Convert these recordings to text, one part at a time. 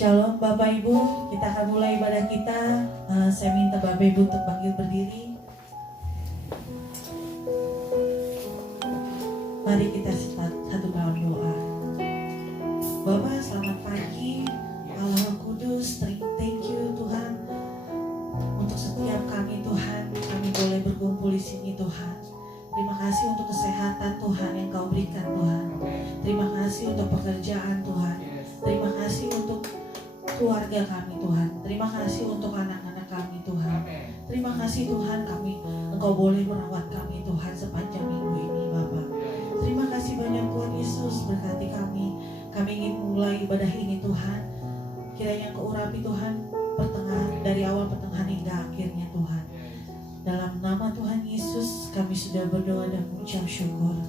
Shalom Bapak Ibu, kita akan mulai ibadah kita. Saya minta Bapak Ibu untuk bangkit berdiri. Mari kita satu dalam doa. Bapak, selamat pagi. Allah Kudus, thank you Tuhan untuk setiap kami Tuhan. Kami boleh berkumpul di sini Tuhan. Terima kasih untuk kesehatan Tuhan yang Kau berikan Tuhan. Terima kasih untuk pekerjaan Tuhan. Terima kasih untuk keluarga kami Tuhan. Terima kasih untuk anak-anak kami Tuhan. Terima kasih Tuhan Engkau boleh merawat kami Tuhan sepanjang minggu ini Bapak. Terima kasih banyak Tuhan Yesus, berkati kami. Kami ingin mulai ibadah ini Tuhan. Kiranya Engkau urapi Tuhan dari awal pertengahan hingga akhirnya Tuhan. Dalam nama Tuhan Yesus kami sudah berdoa dan mengucap syukur.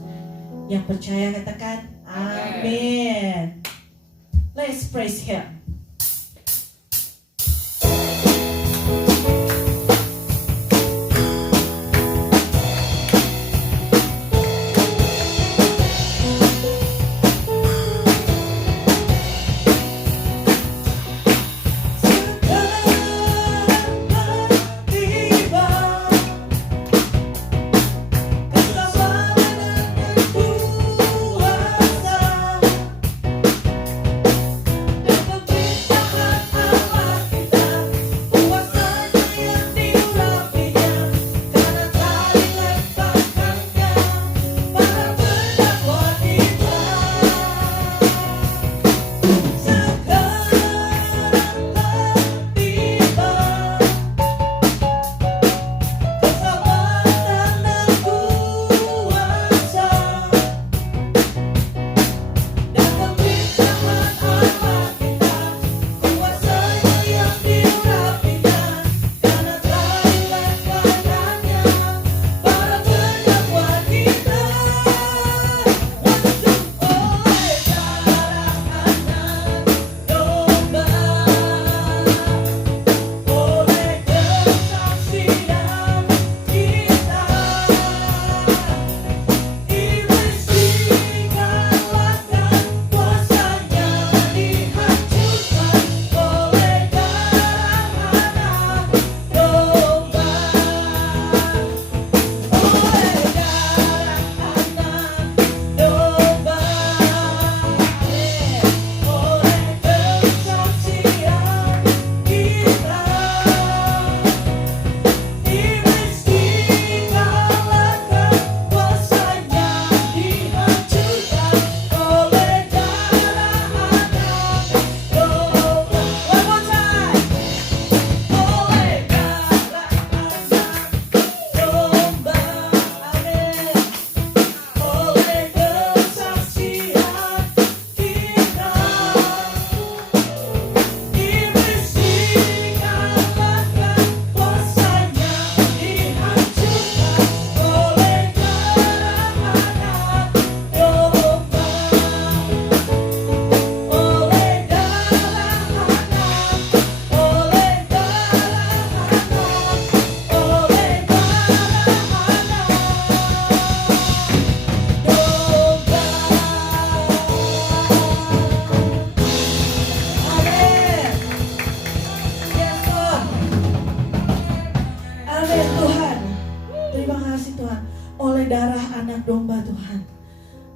Yang percaya katakan amin. Let's praise Him.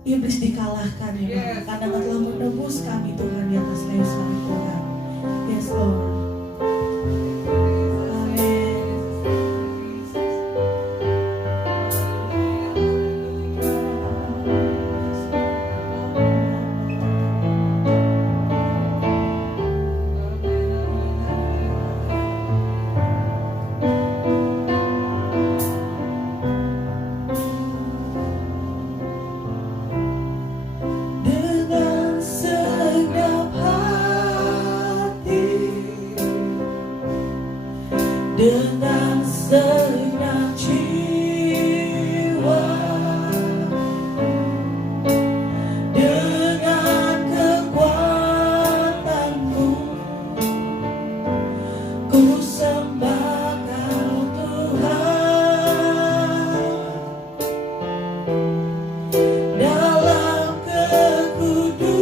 Iblis dikalahkan ya Bapak, karena Engkau telah menebus kami Tuhan di atas kayu salib Tuhan. Yes Lord. Dengan segenap jiwa, dengan kekuatanmu, ku sembah Kau Tuhan. Dalam kekudusanmu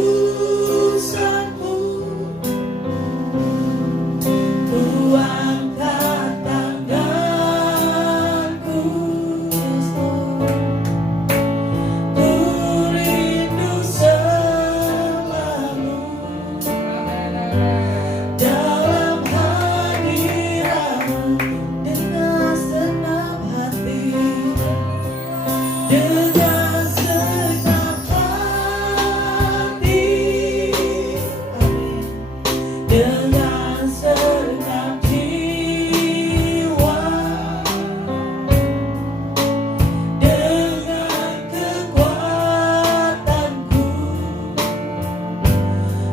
dengan segenap jiwa, dengan kekuatanku,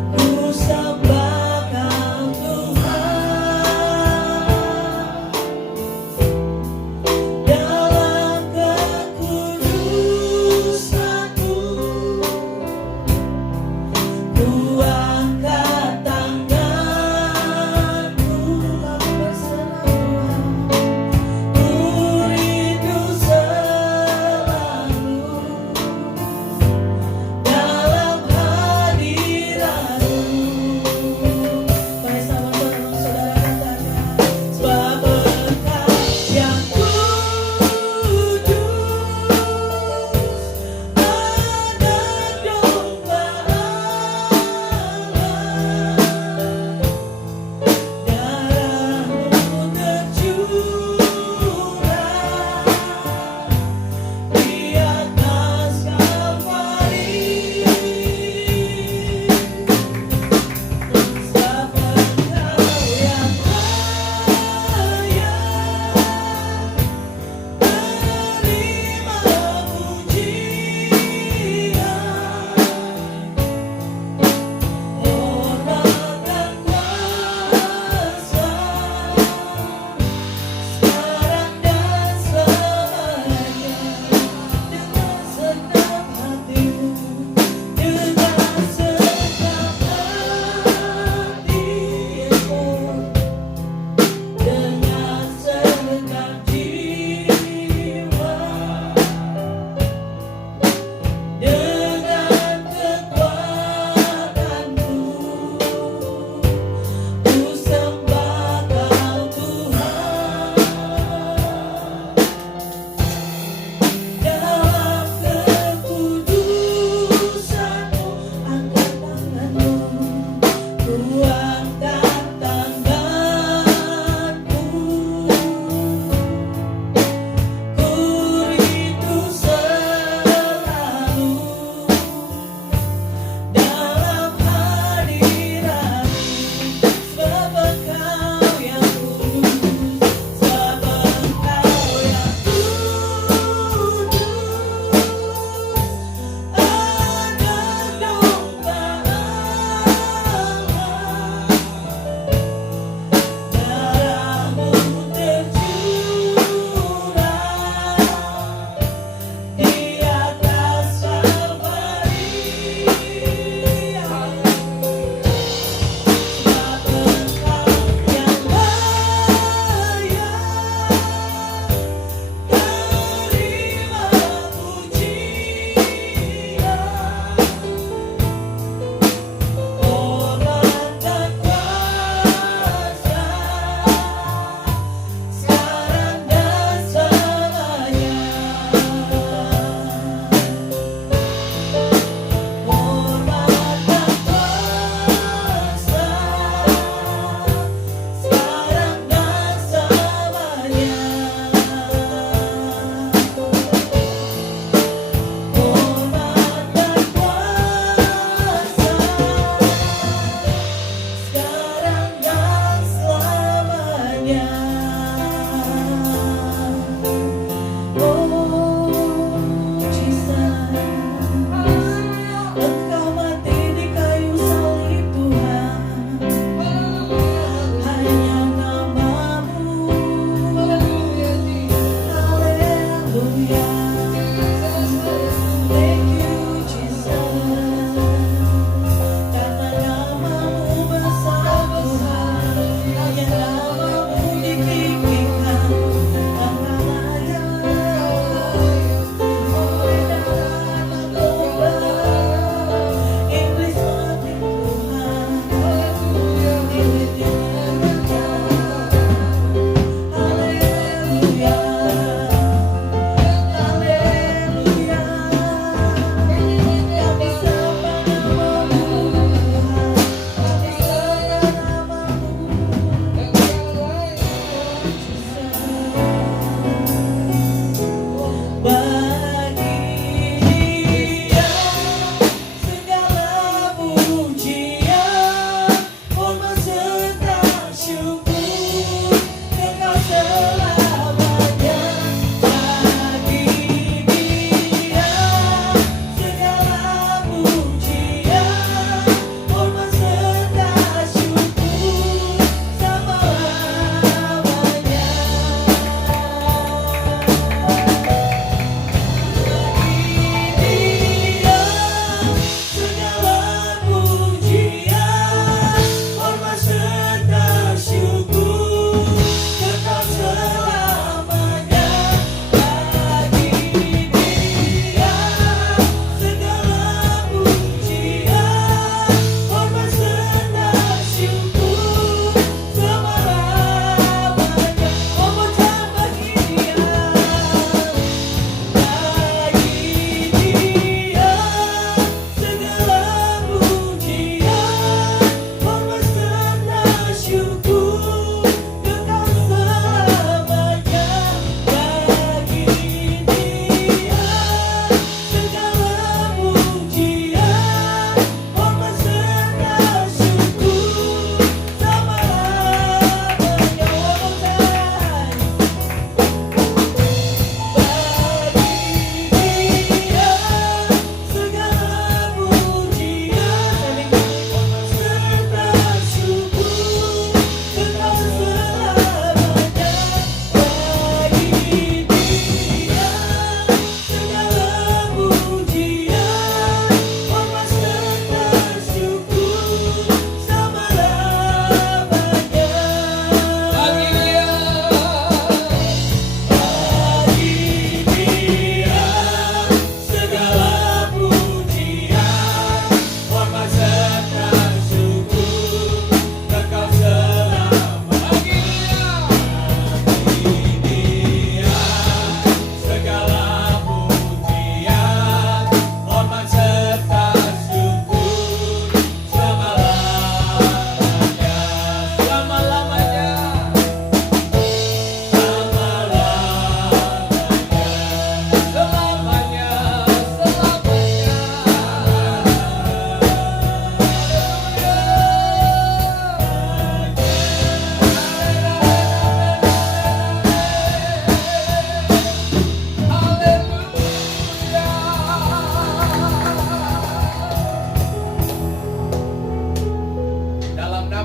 ku sembah Kau Tuhan. Dalam kekudusan-Mu, ku angkat tanganku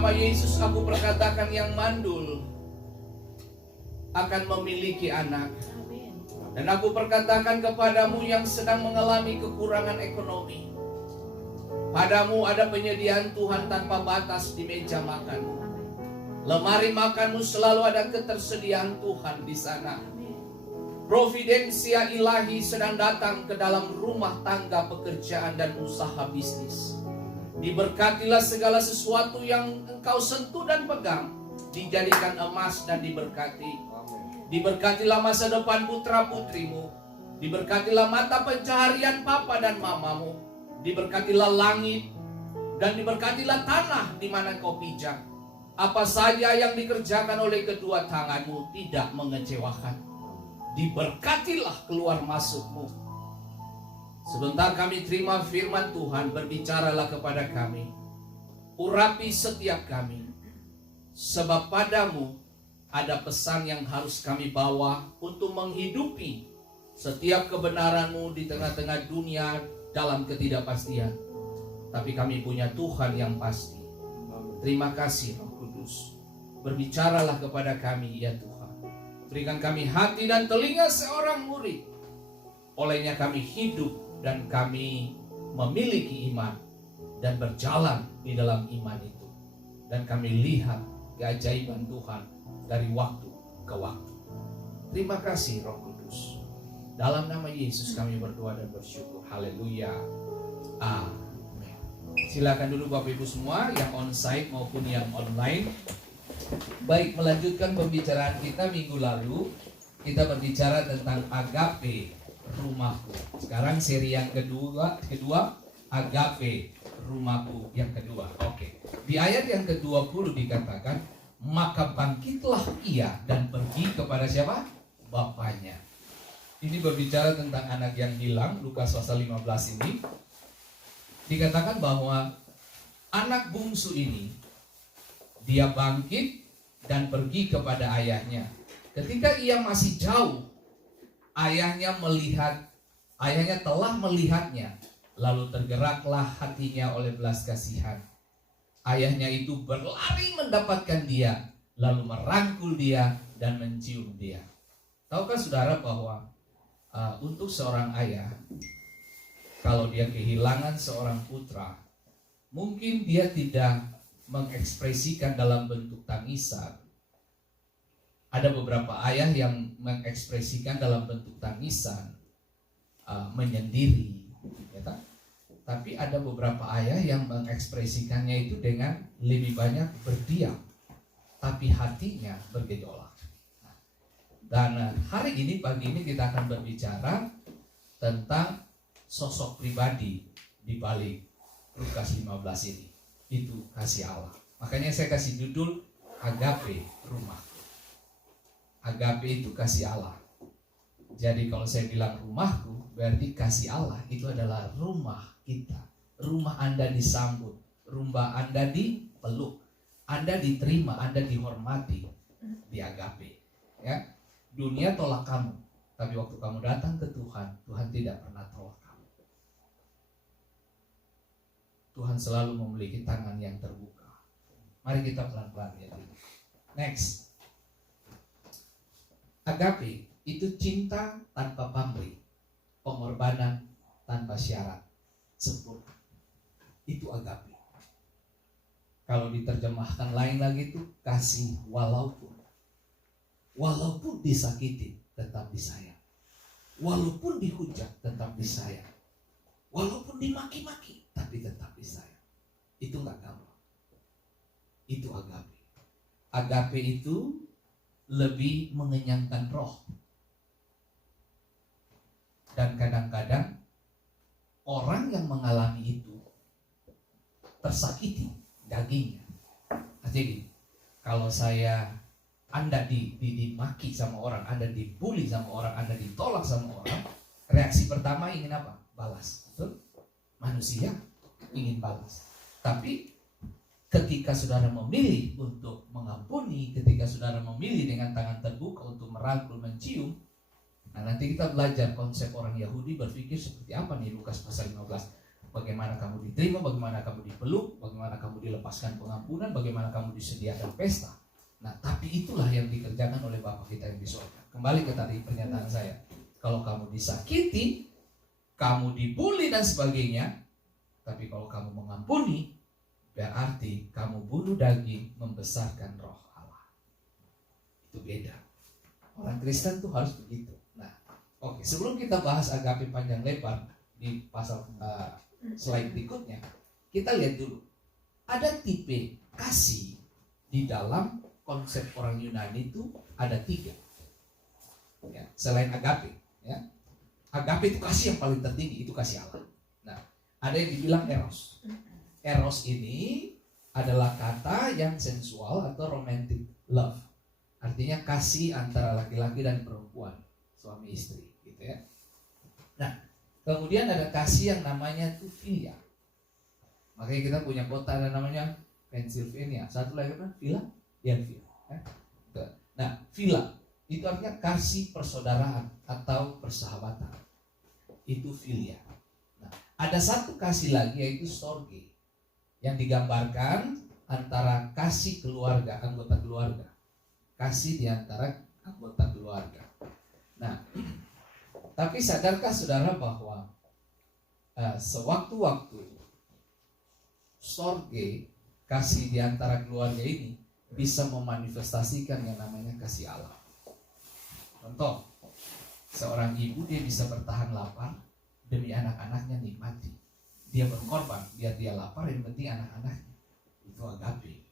nama Yesus aku perkatakan yang mandul akan memiliki anak. Dan aku perkatakan kepadamu yang sedang mengalami kekurangan ekonomi, padamu ada penyediaan Tuhan tanpa batas di meja makanmu. Lemari makanmu selalu ada ketersediaan Tuhan di sana. Providensia ilahi sedang datang ke dalam rumah tangga, pekerjaan dan usaha bisnis. Diberkatilah segala sesuatu yang engkau sentuh dan pegang, dijadikan emas dan diberkati. Diberkatilah masa depan putra putrimu. Diberkatilah mata pencaharian papa dan mamamu. Diberkatilah langit dan diberkatilah tanah di mana kau pijak. Apa saja yang dikerjakan oleh kedua tanganmu tidak mengecewakan. Diberkatilah keluar masukmu. Sebentar kami terima firman Tuhan, berbicaralah kepada kami. Urapi setiap kami. Sebab padamu ada pesan yang harus kami bawa untuk menghidupi setiap kebenaranmu di tengah-tengah dunia dalam ketidakpastian. Tapi kami punya Tuhan yang pasti. Terima kasih Roh Kudus. Berbicaralah kepada kami ya Tuhan. Berikan kami hati dan telinga seorang murid. Olehnya kami hidup dan kami memiliki iman dan berjalan di dalam iman itu. Dan kami lihat keajaiban Tuhan dari waktu ke waktu. Terima kasih Roh Kudus. Dalam nama Yesus kami berdoa dan bersyukur. Haleluya. Amin. Silakan dulu Bapak Ibu semua yang onsite maupun yang online. Baik, melanjutkan pembicaraan kita minggu lalu. Kita berbicara tentang agape rumahku. Sekarang seri yang kedua agape rumahku yang kedua. Oke. Di ayat yang ke-20 dikatakan, maka bangkitlah ia dan pergi kepada siapa? Bapaknya. Ini berbicara tentang anak yang hilang. Lukas pasal 15 ini dikatakan bahwa anak bungsu ini dia bangkit dan pergi kepada ayahnya. Ketika ia masih jauh, ayahnya telah melihatnya, lalu tergeraklah hatinya oleh belas kasihan. Ayahnya itu berlari mendapatkan dia, lalu merangkul dia dan mencium dia. Tahukah saudara bahwa untuk seorang ayah, kalau dia kehilangan seorang putra, mungkin dia tidak mengekspresikan dalam bentuk tangisan. Ada beberapa ayah yang mengekspresikan dalam bentuk tangisan, menyendiri, ya tak? Tapi ada beberapa ayah yang mengekspresikannya itu dengan lebih banyak berdiam, tapi hatinya bergejolak. Dan hari ini, pagi ini kita akan berbicara tentang sosok pribadi di balik Lukas 15 ini. Itu kasih Allah. Makanya saya kasih judul agape rumah. Agape itu kasih Allah. Jadi kalau saya bilang rumahku, berarti kasih Allah itu adalah rumah kita. Rumah Anda disambut, rumah Anda dipeluk, Anda diterima, Anda dihormati di agape. Ya, dunia tolak kamu, tapi waktu kamu datang ke Tuhan, Tuhan tidak pernah tolak kamu. Tuhan selalu memiliki tangan yang terbuka. Mari kita pelan-pelan ya. Next. Agape itu cinta tanpa pamrih, pengorbanan tanpa syarat, sempurna. Itu agape. Kalau diterjemahkan lain lagi itu kasih walaupun disakiti tetap disayang, walaupun dihujat tetap disayang, walaupun dimaki-maki tapi tetap disayang. Itu nggak gampang. Itu agape. Agape itu lebih mengenyangkan roh. Dan kadang-kadang orang yang mengalami itu tersakiti dagingnya. Jadi kalau Anda dimaki sama orang, Anda dibully sama orang, Anda ditolak sama orang, reaksi pertama ingin apa? Balas. Betul? Manusia ingin balas. Tapi ketika saudara memilih untuk mengampuni, ketika saudara memilih dengan tangan terbuka untuk merangkul, mencium, nah nanti kita belajar konsep orang Yahudi berpikir seperti apa nih Lukas pasal 15. bagaimana kamu diterima, bagaimana kamu dipeluk, bagaimana kamu dilepaskan pengampunan, bagaimana kamu disediakan pesta. Nah, tapi itulah yang dikerjakan oleh Bapa kita yang di surga. Kembali ke tadi pernyataan saya. Kalau kamu disakiti, kamu dibully dan sebagainya, tapi kalau kamu mengampuni, berarti kamu bunuh daging, membesarkan roh Allah. Itu beda. Orang Kristen tuh harus begitu. Nah, oke, sebelum kita bahas agape panjang lebar di pasal slide berikutnya, kita lihat dulu. Ada tipe kasih di dalam konsep orang Yunani itu ada 3. Ya, selain agape, ya. Agape itu kasih yang paling tertinggi, itu kasih Allah. Nah, ada yang dibilang eros. Eros ini adalah kata yang sensual atau romantic love. Artinya kasih antara laki-laki dan perempuan, suami istri, gitu ya. Nah, kemudian ada kasih yang namanya tuh filia. Makanya kita punya kota ada namanya Pennsylvania. Satu lagi apa? Philadelphia. Nah, filia itu artinya kasih persaudaraan atau persahabatan. Itu filia. Nah, ada satu kasih lagi yaitu storge, yang digambarkan antara kasih keluarga, anggota keluarga. Kasih di antara anggota keluarga. Nah, tapi sadarkah saudara bahwa sewaktu-waktu storge, kasih di antara keluarga ini bisa memanifestasikan yang namanya kasih Allah. Contoh, seorang ibu dia bisa bertahan lapar demi anak-anaknya nikmati. Dia berkorban biar dia lapar, yang penting anak-anaknya. Itu agape.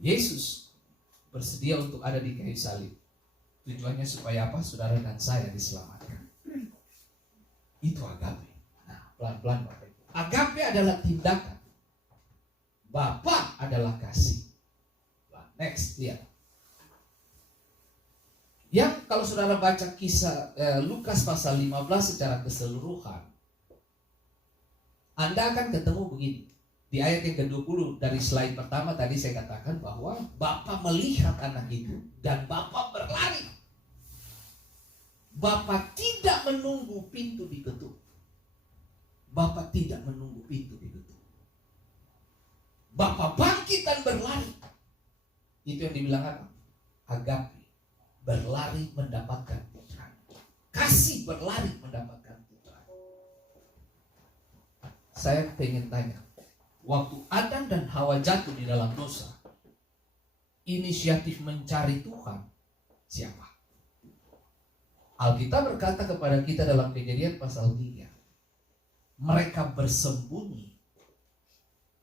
Yesus bersedia untuk ada di kayu salib. Tujuannya supaya apa? Saudara dan saya diselamatkan. Itu agape. Nah, pelan-pelan Bapak. Agape adalah tindakan. Bapa adalah kasih. Next, lihat. Yang kalau saudara baca kisah Lukas pasal 15 secara keseluruhan, Anda akan ketemu begini. Di ayat yang ke-20 dari slide pertama tadi saya katakan bahwa Bapa melihat anak itu dan Bapa berlari. Bapa tidak menunggu pintu diketuk. Bapa tidak menunggu pintu diketuk. Bapa bangkit dan berlari. Itu yang dibilang apa? Agape. Berlari mendapatkan putra. Kasih berlari mendapatkan putra. Saya pengen tanya, waktu Adam dan Hawa jatuh di dalam dosa, inisiatif mencari Tuhan siapa? Alkitab berkata kepada kita dalam Kejadian pasal 3, mereka bersembunyi.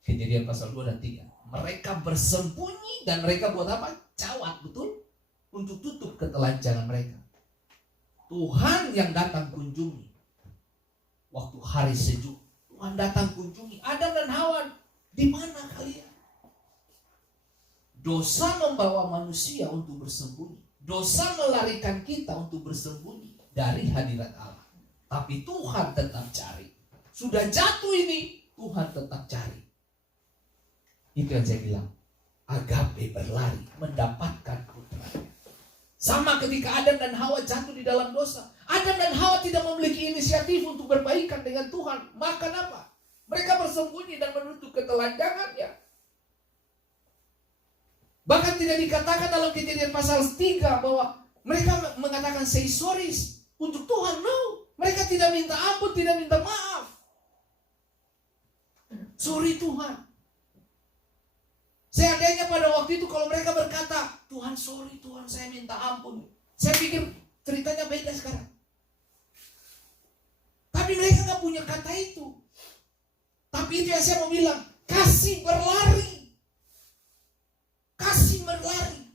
Kejadian pasal 2 dan 3. Mereka bersembunyi dan mereka buat apa? Cawat, betul? Untuk tutup ketelanjangan mereka. Tuhan yang datang kunjungi. Waktu hari sejuk, Tuhan datang kunjungi Adam dan Hawa. Di mana kalian? Dosa membawa manusia untuk bersembunyi. Dosa melarikan kita untuk bersembunyi dari hadirat Allah. Tapi Tuhan tetap cari. Sudah jatuh ini, Tuhan tetap cari. Itu yang saya bilang. Agape berlari mendapatkan putranya. Sama ketika Adam dan Hawa jatuh di dalam dosa. Adam dan Hawa tidak memiliki inisiatif untuk berbaikan dengan Tuhan. Maka apa? Mereka bersembunyi dan menutup ketelanjangannya. Bahkan tidak dikatakan dalam Kejadian pasal 3 bahwa mereka mengatakan say sorry untuk Tuhan. No. Mereka tidak minta ampun, tidak minta maaf. Sorry Tuhan. Seandainya pada waktu itu kalau mereka berkata, Tuhan sorry Tuhan, saya minta ampun. Saya pikir ceritanya beda sekarang. Tapi mereka gak punya kata itu. Tapi itu yang saya mau bilang, kasih berlari. Kasih berlari.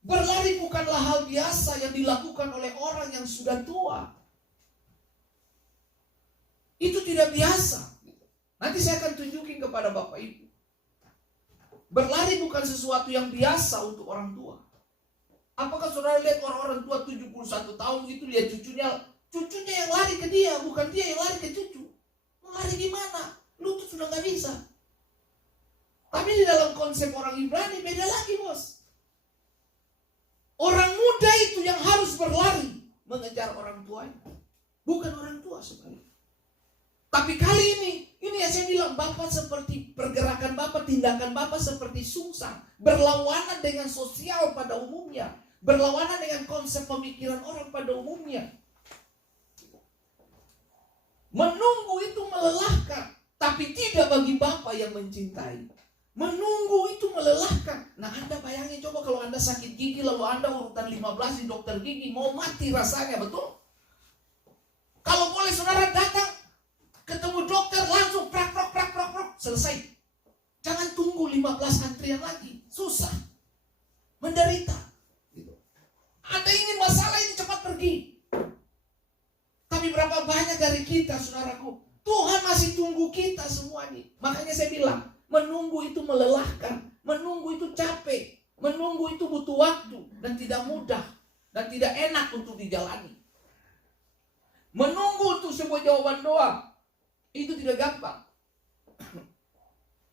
Berlari bukanlah hal biasa yang dilakukan oleh orang yang sudah tua. Itu tidak biasa. Nanti saya akan tunjukin kepada Bapak Ibu. Berlari bukan sesuatu yang biasa untuk orang tua. Apakah saudara lihat orang-orang tua 71 tahun itu lihat cucunya yang lari ke dia, bukan dia yang lari ke cucu. Mau lari di mana? Lutut sudah nggak bisa. Tapi di dalam konsep orang Ibrani beda lagi, bos. Orang muda itu yang harus berlari mengejar orang tuanya, bukan orang tua sebenarnya. Tapi kali ini yang saya bilang, Bapak seperti pergerakan Bapak, tindakan Bapak seperti sungsang, berlawanan dengan sosial pada umumnya, berlawanan dengan konsep pemikiran orang pada umumnya. Menunggu itu melelahkan, tapi tidak bagi Bapak yang mencintai. Menunggu itu melelahkan. Nah, Anda bayangin coba kalau Anda sakit gigi lalu Anda urutan 15 di dokter gigi, mau mati rasanya, betul? Kalau boleh saudara datang ketemu dokter langsung prak, selesai. Jangan tunggu 15 antrian lagi. Susah. Menderita. Gitu. Anda ingin masalah ini cepat pergi. Tapi berapa banyak dari kita, saudaraku, Tuhan masih tunggu kita semuanya. Makanya saya bilang, menunggu itu melelahkan. Menunggu itu capek. Menunggu itu butuh waktu. Dan tidak mudah. Dan tidak enak untuk dijalani. Menunggu untuk sebuah jawaban doa itu tidak gampang.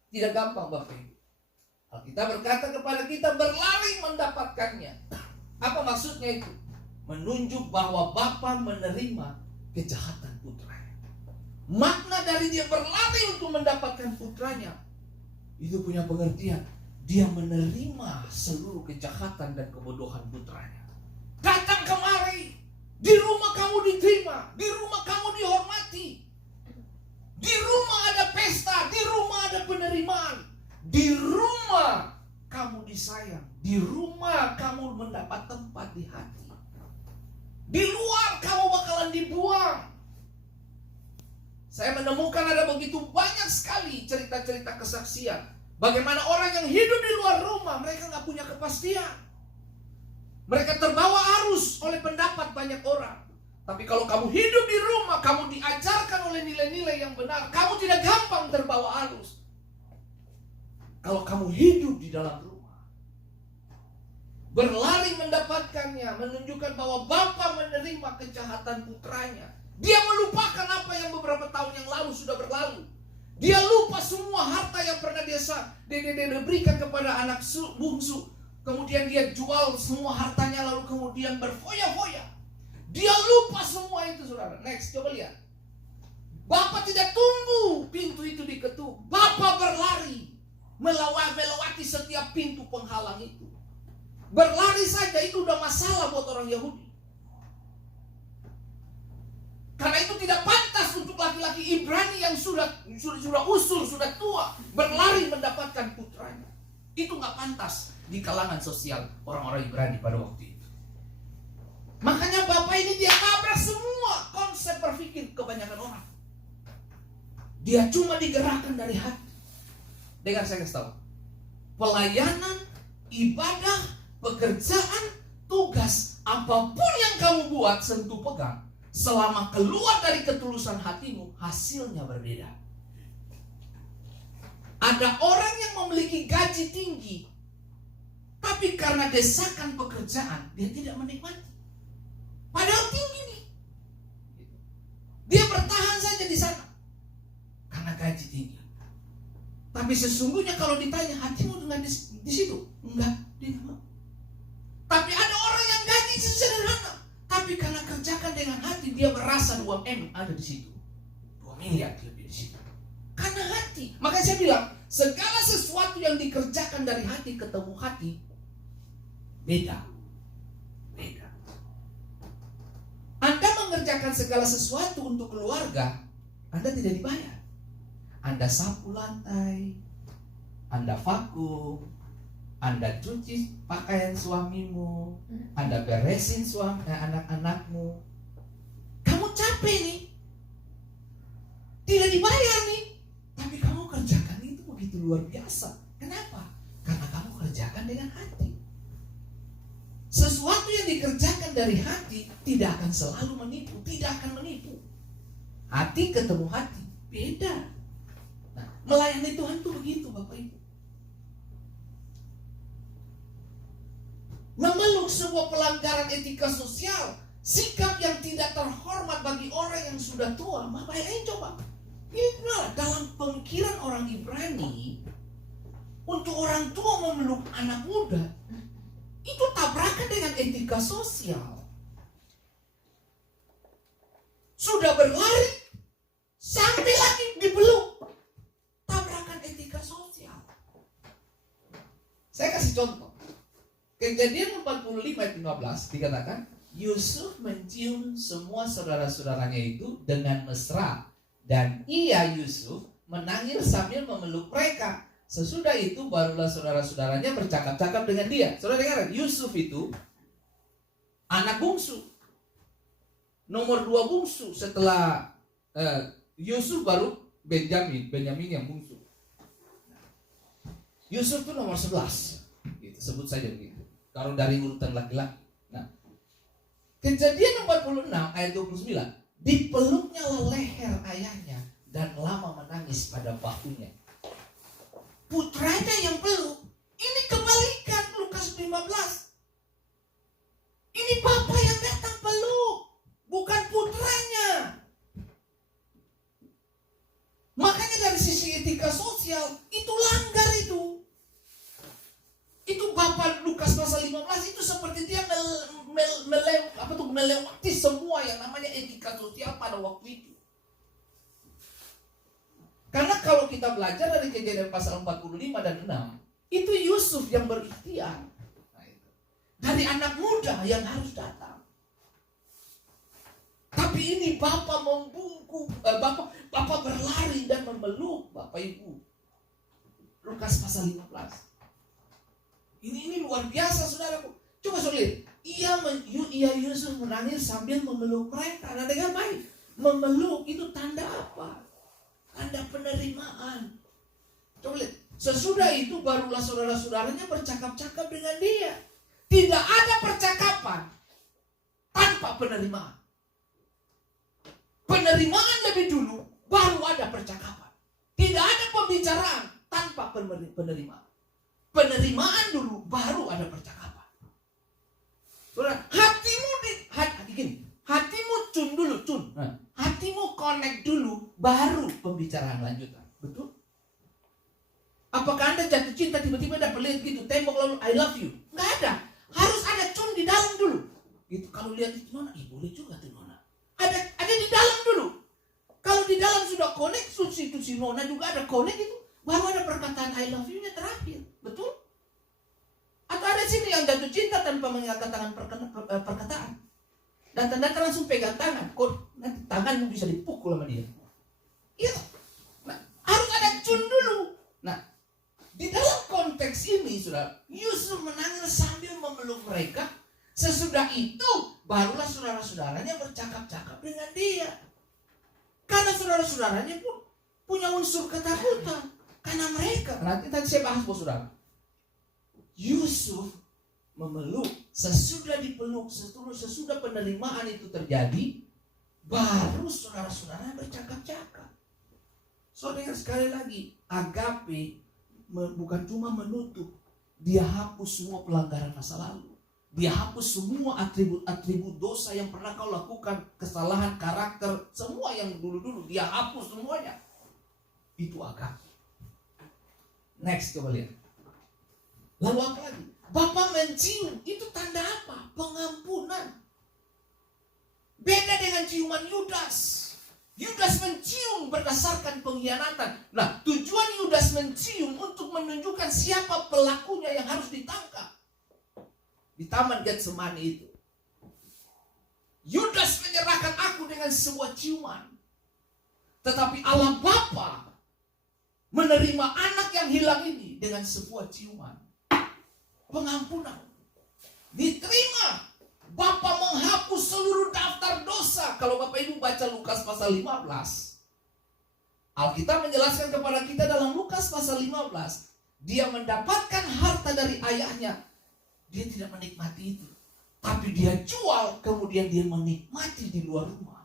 Tidak gampang, Bapak Ibu. Kita berkata kepada kita berlari mendapatkannya. Apa maksudnya itu? Menunjuk bahwa Bapa menerima kejahatan putranya. Makna dari dia berlari untuk mendapatkan putranya itu punya pengertian, dia menerima seluruh kejahatan dan kebodohan putranya. Datang kemari. Di rumah kamu diterima, di rumah kamu dihormati. Di rumah ada pesta, di rumah ada penerimaan. Di rumah kamu disayang, di rumah kamu mendapat tempat di hati. Di luar kamu bakalan dibuang. Saya menemukan ada begitu banyak sekali cerita-cerita kesaksian. Bagaimana orang yang hidup di luar rumah, mereka gak punya kepastian. Mereka terbawa arus oleh pendapat banyak orang. Tapi kalau kamu hidup di rumah, kamu diajarkan oleh nilai-nilai yang benar, kamu tidak gampang terbawa arus. Kalau kamu hidup di dalam rumah, berlari mendapatkannya, menunjukkan bahwa Bapa menerima kejahatan putranya. Dia melupakan apa yang beberapa tahun yang lalu sudah berlalu. Dia lupa semua harta yang pernah dia berikan kepada anak bungsu. Kemudian dia jual semua hartanya lalu kemudian berfoya-foya. Dia lupa semua itu, saudara. Next, coba lihat. Bapak tidak tunggu pintu itu diketuk. Bapak berlari melewati setiap pintu penghalang itu. Berlari saja itu udah masalah buat orang Yahudi. Karena itu tidak pantas untuk laki-laki Ibrani yang sudah usul, sudah tua, berlari mendapatkan putranya. Itu nggak pantas di kalangan sosial orang-orang Ibrani pada waktu itu. Makanya Bapak ini dia tabrak semua konsep berpikir kebanyakan orang. Dia cuma digerakkan dari hati. Dengar saya kasih tahu. Pelayanan, ibadah, pekerjaan, tugas, apapun yang kamu buat, sentuh pegang, selama keluar dari ketulusan hatimu, hasilnya berbeda. Ada orang yang memiliki gaji tinggi, tapi karena desakan pekerjaan, dia tidak menikmati. Padahal tinggi nih. Dia bertahan saja di sana karena gaji tinggi. Tapi sesungguhnya kalau ditanya hatimu dengan di situ, enggak, dia enggak mau. Tapi ada orang yang gaji sederhana, tapi karena kerjakan dengan hati, dia merasa 2 M ada di situ, 2 miliar lebih di situ. Karena hati. Makanya saya bilang, segala sesuatu yang dikerjakan dari hati ketemu hati, beda. Anda mengerjakan segala sesuatu untuk keluarga, Anda tidak dibayar. Anda sapu lantai, Anda vakum, Anda cuci pakaian suamimu, Anda beresin anak-anakmu. Kamu capek nih, tidak dibayar nih, tapi kamu kerjakan itu begitu luar biasa. Kenapa? Karena kamu kerjakan dengan hati. Sesuatu yang dikerjakan dari hati tidak akan selalu menipu, tidak akan menipu. Hati ketemu hati, beda. Nah, melayani Tuhan itu begitu, Bapak Ibu. Memeluk sebuah pelanggaran etika sosial, sikap yang tidak terhormat bagi orang yang sudah tua. Bayangin coba. Ini dalam pemikiran orang Ibrani, untuk orang tua memeluk anak muda, itu tabrakan dengan etika sosial. Sudah berlari sampai Saya kasih contoh. Kejadian 45 ayat 15 dikatakan, Yusuf mencium semua saudara-saudaranya itu dengan mesra, dan ia Yusuf menangis sambil memeluk mereka. Sesudah itu barulah saudara-saudaranya bercakap-cakap dengan dia. Saudara dengar, Yusuf itu anak bungsu, nomor 2 bungsu setelah Yusuf baru Benyamin yang bungsu. Yusuf itu nomor 11, gitu, sebut saja begitu. Kalau dari urutan laki-laki. Nah, Kejadian 46 ayat 29, dipeluknya leher ayahnya dan lama menangis pada bahunya. Putranya yang peluk. Ini kebalikan Lukas 15. Ini bapak yang datang peluk, bukan putranya. Makanya dari sisi etika sosial itu langgar itu. Itu Bapak Lukas pasal 15 itu seperti dia melewati semua yang namanya etika sosial pada waktu itu. Karena kalau kita belajar dari Kejadian pasal 45 dan 6, itu Yusuf yang berikhtiar. Dari anak muda yang harus datang. Tapi ini Bapak membungkuk, Bapak berlari dan memeluk Bapak Ibu. Lukas pasal 15. Ini luar biasa, saudaraku. Coba saudara, ia Yusuf menangis sambil memeluk mereka. Nah, dengan baik, memeluk itu tanda apa? Tanda penerimaan. Coba lihat, sesudah itu barulah saudara-saudaranya bercakap-cakap dengan dia. Tidak ada percakapan tanpa penerimaan. Penerimaan lebih dulu, baru ada percakapan. Tidak ada pembicaraan tanpa penerimaan. Penerimaan dulu, baru ada percakapan. Saudara, hatimu cun dulu, cun. Hatimu connect dulu, baru pembicaraan lanjutan. Betul? Apakah Anda jatuh cinta tiba-tiba dapat lihat gitu, tembok lalu I love you? Nggak ada. Harus ada cun di dalam dulu. Gitu, kalau lihat itu nona, boleh juga tuh nona. Ada di dalam dulu. Kalau di dalam sudah connect, substitusi nona juga ada connect itu, baru ada perkataan I love you-nya terakhir. Betul? Atau ada sini yang jatuh cinta tanpa mengatakan perkataan. Datang-datang langsung pegang tangan. Kok nanti tanganmu bisa dipukul sama dia. Iya. Nah, harus ada cun dulu. Nah, di dalam konteks ini, saudara, Yusuf menangis sambil memeluk mereka. Sesudah itu, barulah saudara-saudaranya bercakap-cakap dengan dia. Karena saudara-saudaranya pun punya unsur ketakutan. Karena mereka, nanti saya bahas bos saudara. Yusuf memeluk, sesudah dipeluk, sesudah penerimaan itu terjadi, baru saudara-saudara bercakap-cakap. Saudara, sekali lagi, agape bukan cuma menutup, dia hapus semua pelanggaran masa lalu. Dia hapus semua atribut-atribut dosa yang pernah kau lakukan, kesalahan karakter, semua yang dulu-dulu dia hapus semuanya. Itu agape. Next, coba lihat. Lalu apa lagi? Bapak mencium, itu tanda apa? Pengampunan. Beda dengan ciuman Yudas. Yudas mencium berdasarkan pengkhianatan. Nah, tujuan Yudas mencium untuk menunjukkan siapa pelakunya yang harus ditangkap. Di Taman Getsemani itu. Yudas menyerahkan aku dengan sebuah ciuman. Tetapi Allah Bapa menerima anak yang hilang ini dengan sebuah ciuman. Pengampunan. Diterima. Bapa menghapus seluruh daftar dosa. Kalau Bapak Ibu baca Lukas pasal 15. Alkitab menjelaskan kepada kita dalam Lukas pasal 15. Dia mendapatkan harta dari ayahnya. Dia tidak menikmati itu. Tapi dia jual, kemudian dia menikmati di luar rumah.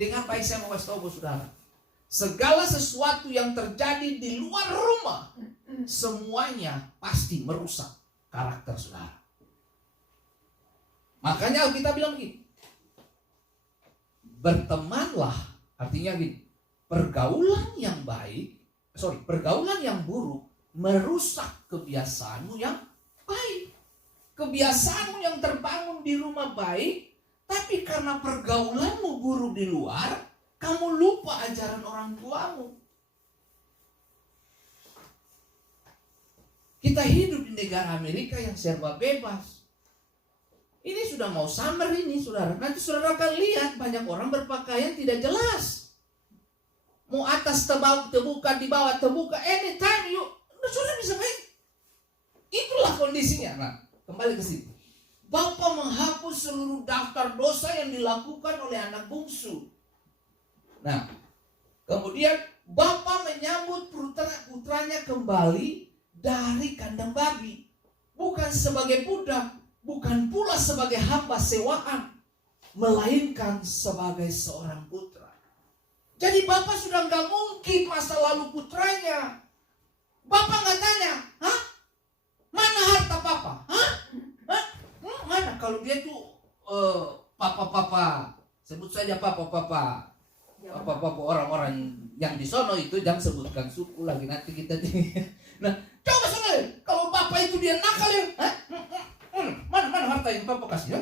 Dengan baik saya mau kasih tahu saudara. Segala sesuatu yang terjadi di luar rumah, semuanya pasti merusak karakter saudara. Makanya kita bilang begini, bertemanlah, artinya gini, pergaulan yang buruk merusak kebiasaanmu yang baik. Kebiasaanmu yang terbangun di rumah baik, tapi karena pergaulanmu buruk di luar, kamu lupa ajaran orang tuamu. Kita hidup di negara Amerika yang serba bebas. Ini sudah mau summer ini, saudara. Nanti saudara akan lihat banyak orang berpakaian tidak jelas. Mau atas terbuka, di bawah terbuka, anytime saudara bisa main. Itulah kondisinya. Nah, kembali ke sini. Bapa menghapus seluruh daftar dosa yang dilakukan oleh anak bungsu. Nah, kemudian Bapa menyambut putranya kembali dari kandang babi. Bukan sebagai budak, bukan pula sebagai hamba sewaan, melainkan sebagai seorang putra. Jadi Bapak sudah gak mungkin masa lalu putranya. Bapak gak tanya, hah? Mana harta Papa? Hah? Mana? Kalau dia tuh papa-papa, sebut saja papa-papa. Papa-papa orang-orang yang di sono itu, jangan sebutkan suku lagi, nanti kita Nah, coba saudara, kalau Bapak itu dia nakal ya, mana harta yang Bapak kasih ya?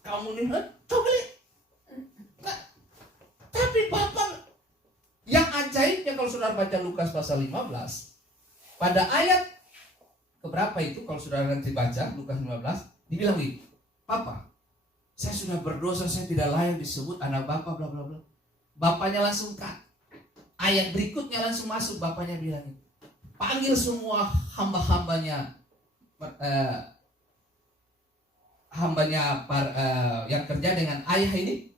Kamu nih, coba lihat. Nah, tapi Bapak yang ajaibnya kalau saudara baca Lukas pasal 15, pada ayat keberapa itu kalau saudara nanti baca Lukas 15, dibilang begini, Papa, saya sudah berdosa, saya tidak layak disebut anak Bapak, bla bla bla. Bapaknya langsung cut. Ayat berikutnya langsung masuk, bapaknya bilang, panggil semua hamba-hambanya, yang kerja dengan ayah ini,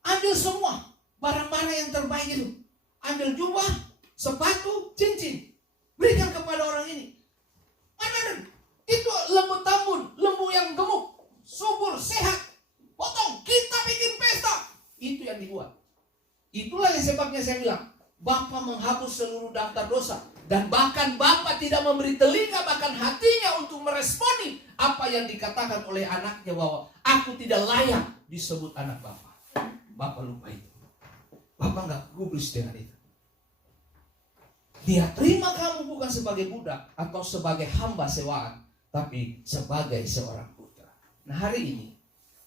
ambil semua barang-barang yang terbaik itu, ambil jubah, sepatu, cincin, berikan kepada orang ini. Itu lembu tambun, lembu yang gemuk, subur, sehat, potong, kita bikin pesta. Itu yang dibuat. Itulah yang sebabnya saya bilang, Bapa menghapus seluruh daftar dosa. Dan bahkan Bapa tidak memberi telinga, bahkan hatinya untuk meresponi apa yang dikatakan oleh anaknya, bahwa aku tidak layak disebut anak Bapa. Bapa lupa itu. Bapa gak gubris dengan itu. Dia terima kamu bukan sebagai budak atau sebagai hamba sewaan, tapi sebagai seorang putra. Nah, hari ini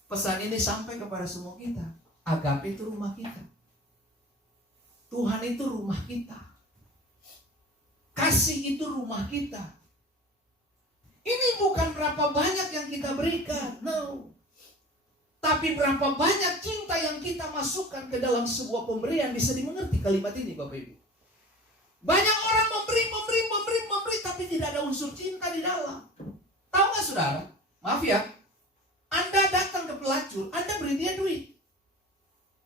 pesan ini sampai kepada semua kita. Agape itu rumah kita. Tuhan itu rumah kita. Kasih itu rumah kita. Ini bukan berapa banyak yang kita berikan, no. Tapi berapa banyak cinta yang kita masukkan ke dalam sebuah pemberian. Bisa dimengerti kalimat ini, Bapak Ibu. Banyak orang memberi, tapi tidak ada unsur cinta di dalam. Tahu gak saudara? Maaf ya, Anda datang ke pelacur, Anda beri dia duit.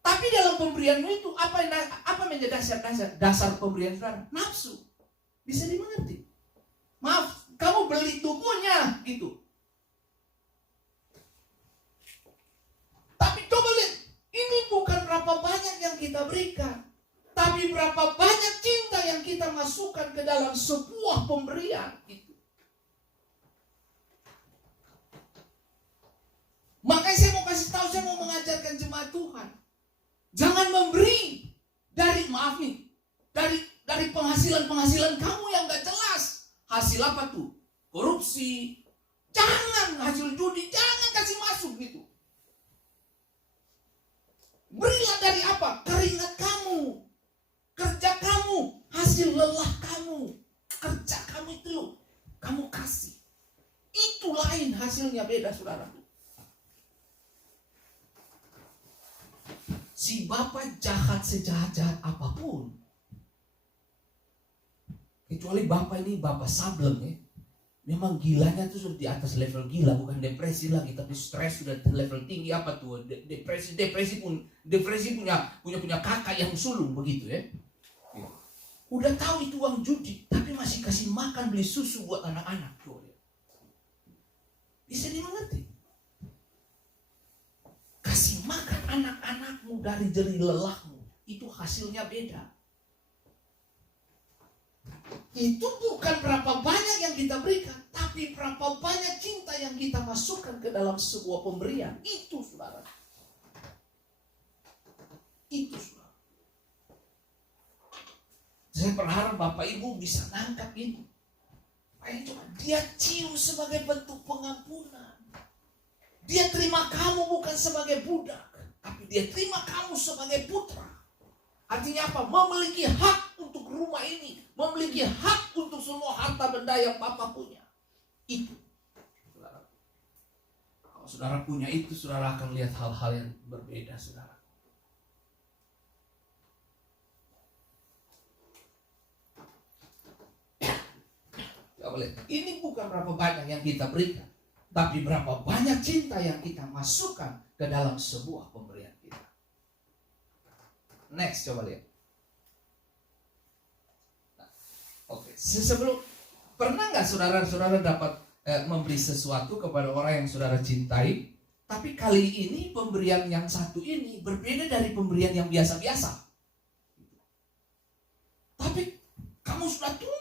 Tapi dalam pemberianmu itu apa menjadi dasar pemberian saudara? Nafsu. Bisa dimengerti. Maaf, kamu beli tubuhnya gitu. Tapi coba lihat, ini bukan berapa banyak yang kita berikan, tapi berapa banyak cinta yang kita masukkan ke dalam sebuah pemberian itu. Makanya saya mau kasih tahu, saya mau mengajarkan jemaat Tuhan. Jangan memberi dari penghasilan kamu yang gak jelas. Hasil apa tuh? Korupsi. Jangan, hasil judi, jangan kasih masuk gitu. Berilah dari apa? Keringat kamu, kerja kamu, hasil lelah kamu, kerja kamu itu loh, kamu kasih. Itu lain, hasilnya beda, saudara. Si Bapak jahat sejahat-jahat apapun, kecuali Bapak ini Bapak sableng ya. Memang gilanya tuh sudah di atas level gila, bukan depresi lagi, tapi stres sudah level tinggi. Apa tuh? Depresi punya kakak yang sulung begitu ya. Udah tahu itu uang judi, tapi masih kasih makan, beli susu buat anak-anak. Bisa dimengerti? Kasih makan anak-anakmu dari jerih lelahmu, itu hasilnya beda. Itu bukan berapa banyak yang kita berikan, tapi berapa banyak cinta yang kita masukkan ke dalam sebuah pemberian. Itu saudara. Itu saudara. Saya berharap Bapak Ibu bisa nangkap ini. Dia cium sebagai bentuk pengampunan. Dia terima kamu bukan sebagai budak, tapi dia terima kamu sebagai putra. Artinya apa? Memiliki hak untuk rumah ini memiliki hak untuk semua harta benda yang Bapa punya. Itu. Saudara. Kalau saudara punya itu, saudara akan lihat hal-hal yang berbeda, saudara. Coba lihat. Ini bukan berapa banyak yang kita berikan, tapi berapa banyak cinta yang kita masukkan ke dalam sebuah pemberian kita. Next, coba lihat. Oke, sebelum, pernah nggak saudara-saudara dapat memberi sesuatu kepada orang yang saudara cintai, tapi kali ini pemberian yang satu ini berbeda dari pemberian yang biasa-biasa. Tapi kamu sudah tunggu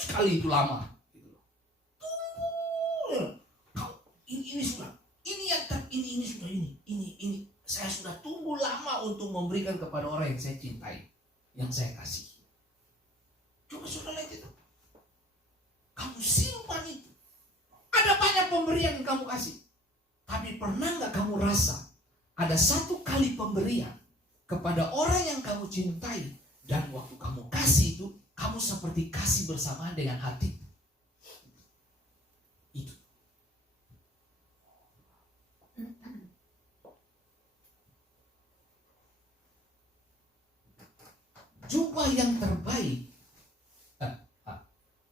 sekali itu lama. Ini sudah, ini sudah, ini saya sudah tunggu lama untuk memberikan kepada orang yang saya cintai, yang saya kasih. Coba saudara lihat itu. Kamu simpan itu. Ada banyak pemberian yang kamu kasih. Tapi pernah nggak kamu rasa ada satu kali pemberian kepada orang yang kamu cintai, dan waktu kamu kasih itu, kamu seperti kasih bersamaan dengan hati. Itu. Jubah yang terbaik,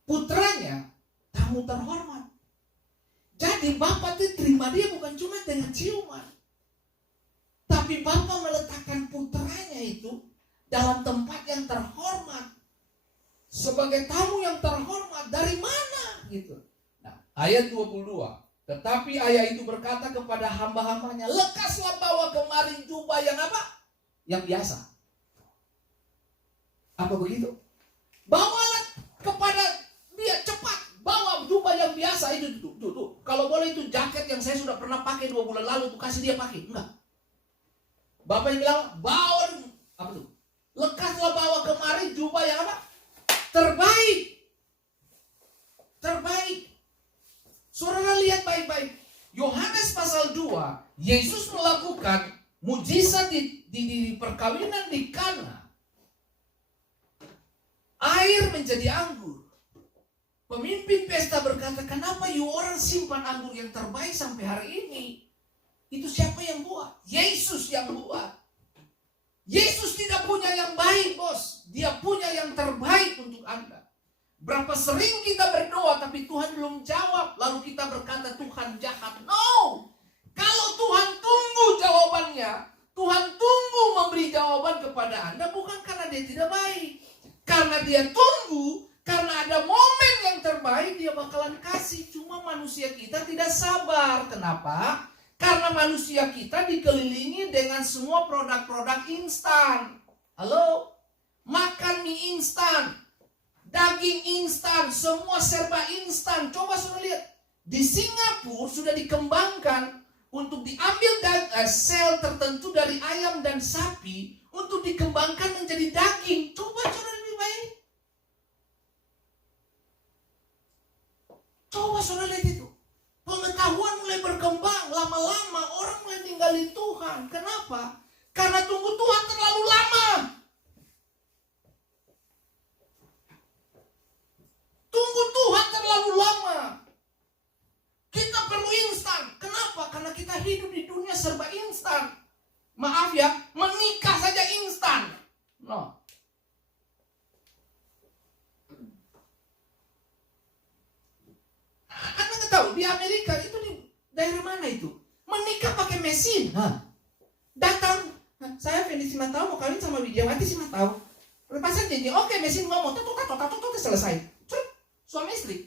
putranya tamu terhormat. Jadi Bapak itu terima dia bukan cuma dengan ciuman, tapi Bapak meletakkan putranya itu dalam tempat yang terhormat, sebagai tamu yang terhormat. Dari mana gitu. Nah, ayat 22. Tetapi ayah itu berkata kepada hamba-hambanya, lekaslah bawa kemari jubah yang apa? Yang biasa. Apa begitu? Bawalah kepada dia cepat. Bawa jubah yang biasa itu. Tuh. Kalau boleh itu jaket yang saya sudah pernah pakai 2 bulan lalu, tuh kasih dia pakai. Enggak. Bapak yang bilang, bawa apa tuh? Lekaslah bawa kemari jubah yang apa? Terbaik. Saudara lihat baik-baik. Yohanes pasal 2, Yesus melakukan mujizat di perkawinan di Kana. Air menjadi anggur. Pemimpin pesta berkata, kenapa orang simpan anggur yang terbaik sampai hari ini? Itu siapa yang buat? Yesus yang buat. Yesus tidak punya yang baik, bos. Dia punya yang terbaik untuk Anda. Berapa sering kita berdoa tapi Tuhan belum jawab, lalu kita berkata Tuhan jahat. No. Kalau Tuhan tunggu jawabannya, Tuhan tunggu memberi jawaban kepada Anda bukan karena dia tidak baik. Karena dia tunggu, karena ada momen yang terbaik dia bakalan kasih. Cuma manusia kita tidak sabar. Kenapa? Karena manusia kita dikelilingi dengan semua produk-produk instan. Halo? Makan mie instan, daging instan, semua serba instan. Coba sudah lihat. Di Singapura sudah dikembangkan untuk diambil sel tertentu dari ayam dan sapi untuk dikembangkan menjadi daging. Coba lebih baik. Coba saudara lihat itu. Pengetahuan mulai berkembang. Lama-lama orang mulai tinggalin Tuhan. Kenapa? Karena tunggu Tuhan terlalu lama. Tunggu Tuhan terlalu lama. Kita perlu instan. Kenapa? Karena kita hidup di dunia serba instan. Maaf ya, menikah saja instan. No. Anda nggak tahu di Amerika itu di daerah mana itu? Menikah pakai mesin. Datang, saya Fendi Simatau mau kawin sama Widiawati Simatau. Lepasan janji, oke mesin ngomong, tuh selesai. Suami istri.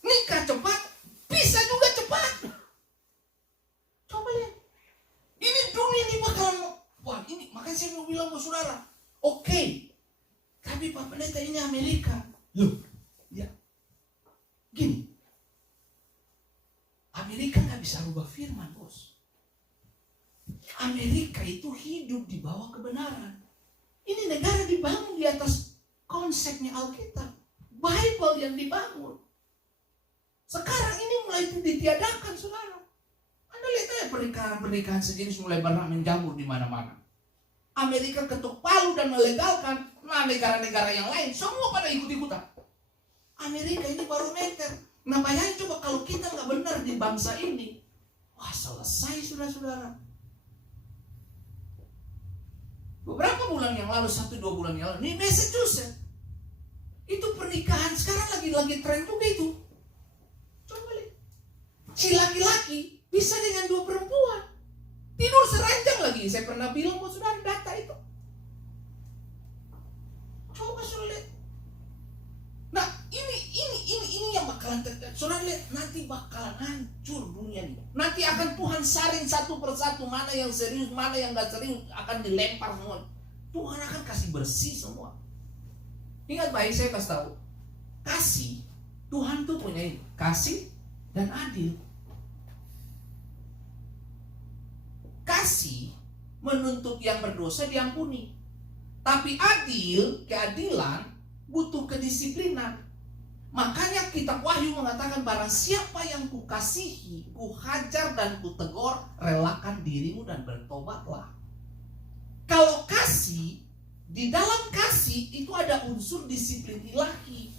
Nikah cepat, bisa juga cepat. Coba lihat. Ini dunia ini bakalan, wah ini makanya saya mau bilang ke saudara, oke. Tapi Pak Pendeta ini Amerika. Loh, ya. Gini. Amerika nggak bisa rubah firman, bos. Amerika itu hidup di bawah kebenaran. Ini negara dibangun di atas konsepnya Alkitab. Bible yang dibangun. Sekarang ini mulai ditiadakan, saudara. Anda lihat aja pernikahan-pernikahan sejenis mulai menjamur di mana-mana. Amerika ketuk palu dan melegalkan, nah negara-negara yang lain semua pada ikut-ikutan. Amerika ini barometer. Nah bayangin coba kalau kita nggak benar di bangsa ini, wah selesai saudara-saudara. Beberapa bulan yang lalu, 1-2 bulan yang lalu, di Massachusetts itu pernikahan sekarang lagi tren juga itu. Coba lihat, si laki-laki bisa dengan 2 perempuan, tidur seranjang lagi. Saya pernah bilang buat saudara data itu. Coba saudara lihat. Nah ini yang bakalan terjadi. Saudara lihat, nanti bakalan hancur dunia ini. Nanti akan Tuhan saring satu persatu, mana yang serius, mana yang gak serius, akan dilempar semua. Tuhan akan kasih bersih semua. Ingat baik, saya kasih tahu, kasih, Tuhan tuh punya ini, kasih dan adil. Kasih menuntut yang berdosa diampuni, tapi adil, keadilan butuh kedisiplinan. Makanya kitab Wahyu mengatakan, barang siapa yang kukasihi, kuhajar dan kutegur, relakan dirimu dan bertobatlah. Kalau kasih, di dalam kasih itu ada unsur disiplin ilahi.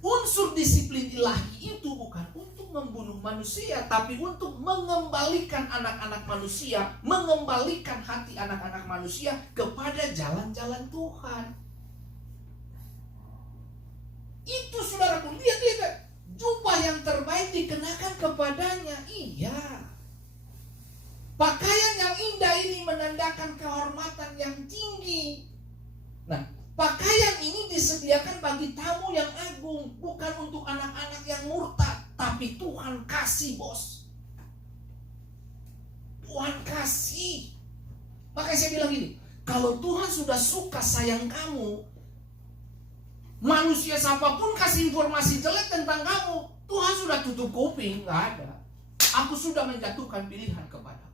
Unsur disiplin ilahi itu bukan untuk membunuh manusia, tapi untuk mengembalikan anak-anak manusia, mengembalikan hati anak-anak manusia kepada jalan-jalan Tuhan. Itu saudaraku, lihat, jubah yang terbaik dikenakan kepadanya. Iya. Pakaian yang indah ini menandakan kehormatan yang tinggi. Nah, pakaian ini disediakan bagi tamu yang agung, bukan untuk anak-anak yang murtad, tapi Tuhan kasih, bos. Tuhan kasih. Makanya saya bilang gini, kalau Tuhan sudah suka sayang kamu, manusia siapapun kasih informasi jelek tentang kamu, Tuhan sudah tutup kuping, nggak ada. Aku sudah menjatuhkan pilihan kepada.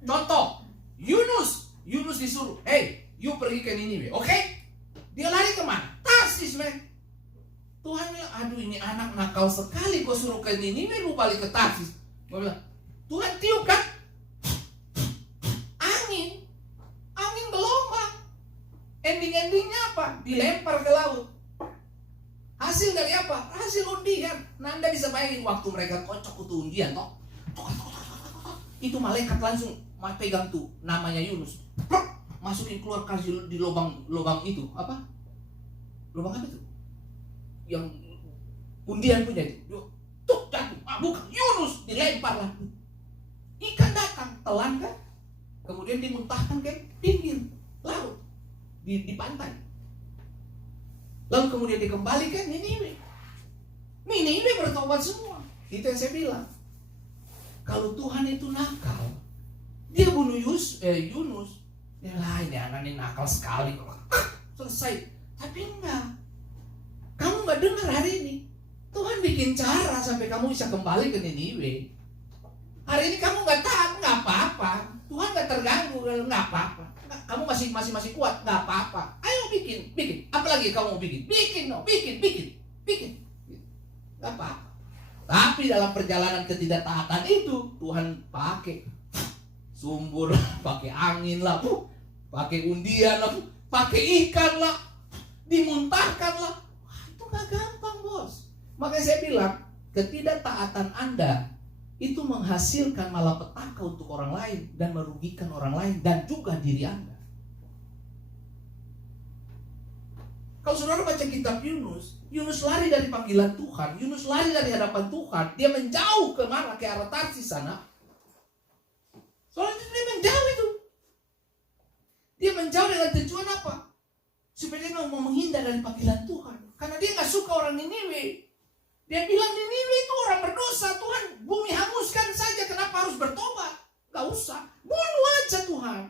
Contoh, Yunus disuruh, hey, you pergi ke Niniwe, oke? Dia lari kemana? Tarsis, men. Tuhan bilang, aduh ini anak nakal sekali, gue suruh ke Niniwe, lu balik ke Tarsis. Gue bilang, Tuhan tiup kan? Angin gelombang. Ending-endingnya apa? Dilempar ke laut. Hasil dari apa? Hasil undian. Nah, Anda bisa bayangin waktu mereka kocok itu undian, toh? Itu malaikat langsung pegang tuh namanya Yunus, masukin keluar kasih di lubang itu apa? Lubang apa itu? Yang undian punya itu. Tuh jatuh, bukan Yunus, dilempar lah. Ikan datang, telan kan? Kemudian dimuntahkan ke pinggir laut di pantai. Lalu kemudian dikembalikan Niniwe. Niniwe bertobat semua. Itu yang saya bilang. Kalau Tuhan itu nakal, dia bunuh Yunus. Dia lain ya, anak ini nakal sekali. Selesai. Tapi enggak. Kamu enggak dengar hari ini. Tuhan bikin cara sampai kamu bisa kembali ke Niniwe. Hari ini kamu enggak tahu, enggak apa-apa. Tuhan enggak terganggu, enggak apa-apa. Kamu masih kuat, enggak apa-apa. Ayo bikin. Apalagi kamu mau bikin? Bikin. Enggak apa-apa. Tapi dalam perjalanan ketidaktaatan itu Tuhan pakai sumber, pakai angin lah, pakai undian lah, pakai ikan lah, dimuntahkan lah. Wah, itu gak gampang, bos. Makanya saya bilang, ketidaktaatan Anda itu menghasilkan malapetaka untuk orang lain dan merugikan orang lain dan juga diri Anda. Kalau saudara baca kitab Yunus lari dari panggilan Tuhan, Yunus lari dari hadapan Tuhan, dia menjauh ke mana? Ke arah Tarsis sana. Soalnya dia menjauh itu. Dia menjauh dengan tujuan apa? Supaya dia mau menghindar dari panggilan Tuhan. Karena dia gak suka orang Niniwe. Dia bilang Niniwe itu orang berdosa, Tuhan bumi hanguskan saja, kenapa harus bertobat? Gak usah, bunuh aja Tuhan.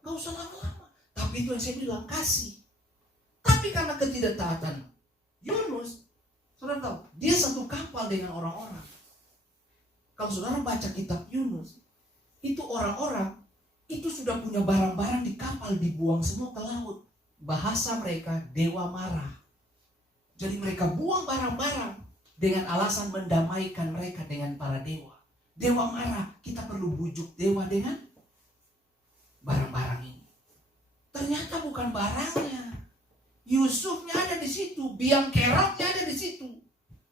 Gak usah lama-lama. Tapi itu yang saya bilang, kasih. Tapi karena ketidaktaatan Yunus, saudara tahu, dia satu kapal dengan orang-orang. Kalau saudara baca kitab Yunus, itu orang-orang itu sudah punya barang-barang di kapal, dibuang semua ke laut. Bahasa mereka, dewa marah. Jadi mereka buang barang-barang dengan alasan mendamaikan mereka dengan para dewa. Dewa marah, kita perlu bujuk dewa dengan barang-barang ini. Ternyata bukan barangnya. Yusufnya ada di situ, biang keroknya ada di situ.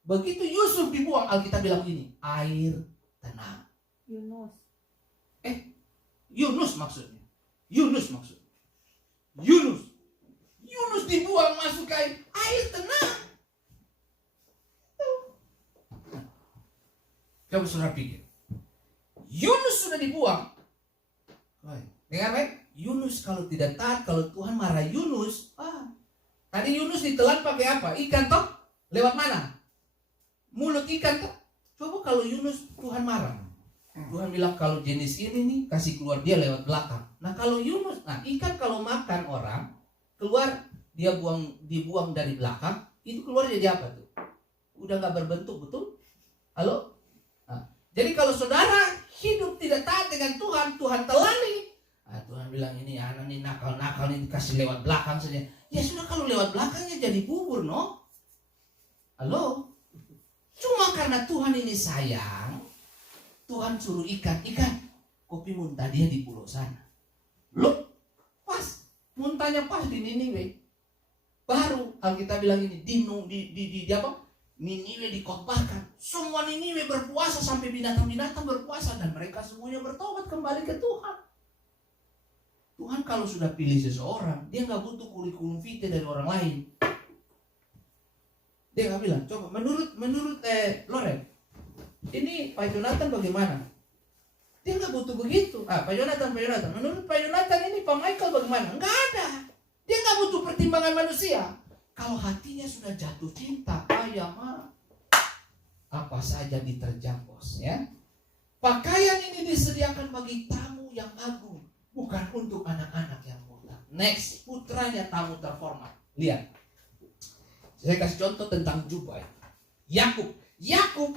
Begitu Yusuf dibuang, Alkitab bilang begini, air tenang. Yunus maksudnya. Yunus dibuang masuk ke air tenang. Coba saudara pikir. Yunus sudah dibuang. Dengar baik? Yunus kalau tidak taat, kalau Tuhan marah Yunus, tadi Yunus ditelan pakai apa? Ikan toh? Lewat mana? Mulut ikan toh? Coba kalau Yunus Tuhan marah. Tuhan bilang kalau jenis ini nih kasih keluar dia lewat belakang. Nah kalau Yunus, ikan kalau makan orang keluar dibuang dari belakang, itu keluar jadi apa tuh? Udah nggak berbentuk, betul? Halo? Jadi kalau saudara hidup tidak taat dengan Tuhan, Tuhan telani. Tuhan bilang ini anak ini nakal ini kasih lewat belakang saja. Ya sudah kalau lewat belakangnya jadi bubur, no? Halo? Cuma karena Tuhan ini sayang, Tuhan suruh ikan, kopi muntah dia di pulau sana. Loh, pas, muntahnya pas di Niniwe. Baru Alkitab bilang ini, di apa? Niniwe dikotbahkan. Semua Niniwe berpuasa sampai binatang-binatang berpuasa dan mereka semuanya bertobat kembali ke Tuhan. Tuhan kalau sudah pilih seseorang, dia nggak butuh kurikulum vitae dari orang lain. Dia nggak bilang, coba menurut Loren, ini Pak Jonathan bagaimana? Dia nggak butuh begitu. Pak Jonathan, menurut Pak Jonathan ini Pak Michael bagaimana? Nggak ada. Dia nggak butuh pertimbangan manusia. Kalau hatinya sudah jatuh cinta, apa saja diterjang bos, ya. Pakaian ini disediakan bagi tamu yang agung, bukan untuk anak-anak yang muda. Next, putranya tamu terhormat. Lihat, saya kasih contoh tentang jubah. Yakub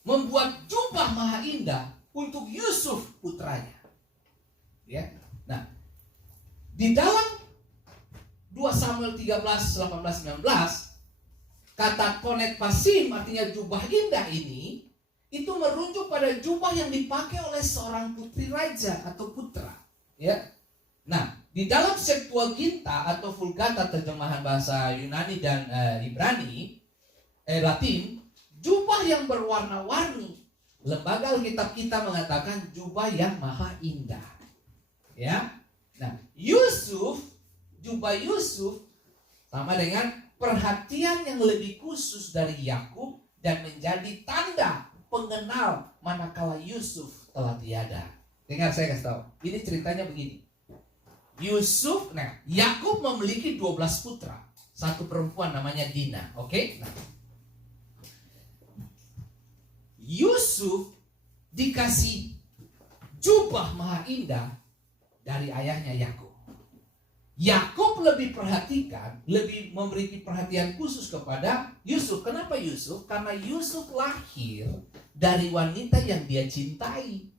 membuat jubah maha indah untuk Yusuf putranya. Ya. Nah, di dalam 2 Samuel 13, 18, 19 kata konet pasim artinya jubah indah ini itu merujuk pada jubah yang dipakai oleh seorang putri raja atau putra. Ya. Nah, di dalam Septuaginta atau Vulgata terjemahan bahasa Yunani dan Latin, jubah yang berwarna-warni. Lembaga Alkitab kita mengatakan jubah yang maha indah. Ya. Nah, jubah Yusuf sama dengan perhatian yang lebih khusus dari Yakub dan menjadi tanda pengenal manakala Yusuf telah tiada. Dengar saya kasih tahu. Ini ceritanya begini. Yakub memiliki 12 putra. Satu perempuan namanya Dina. Oke? Nah, Yusuf dikasih jubah maha indah dari ayahnya Yakub. Yakub lebih memiliki perhatian khusus kepada Yusuf. Kenapa Yusuf? Karena Yusuf lahir dari wanita yang dia cintai.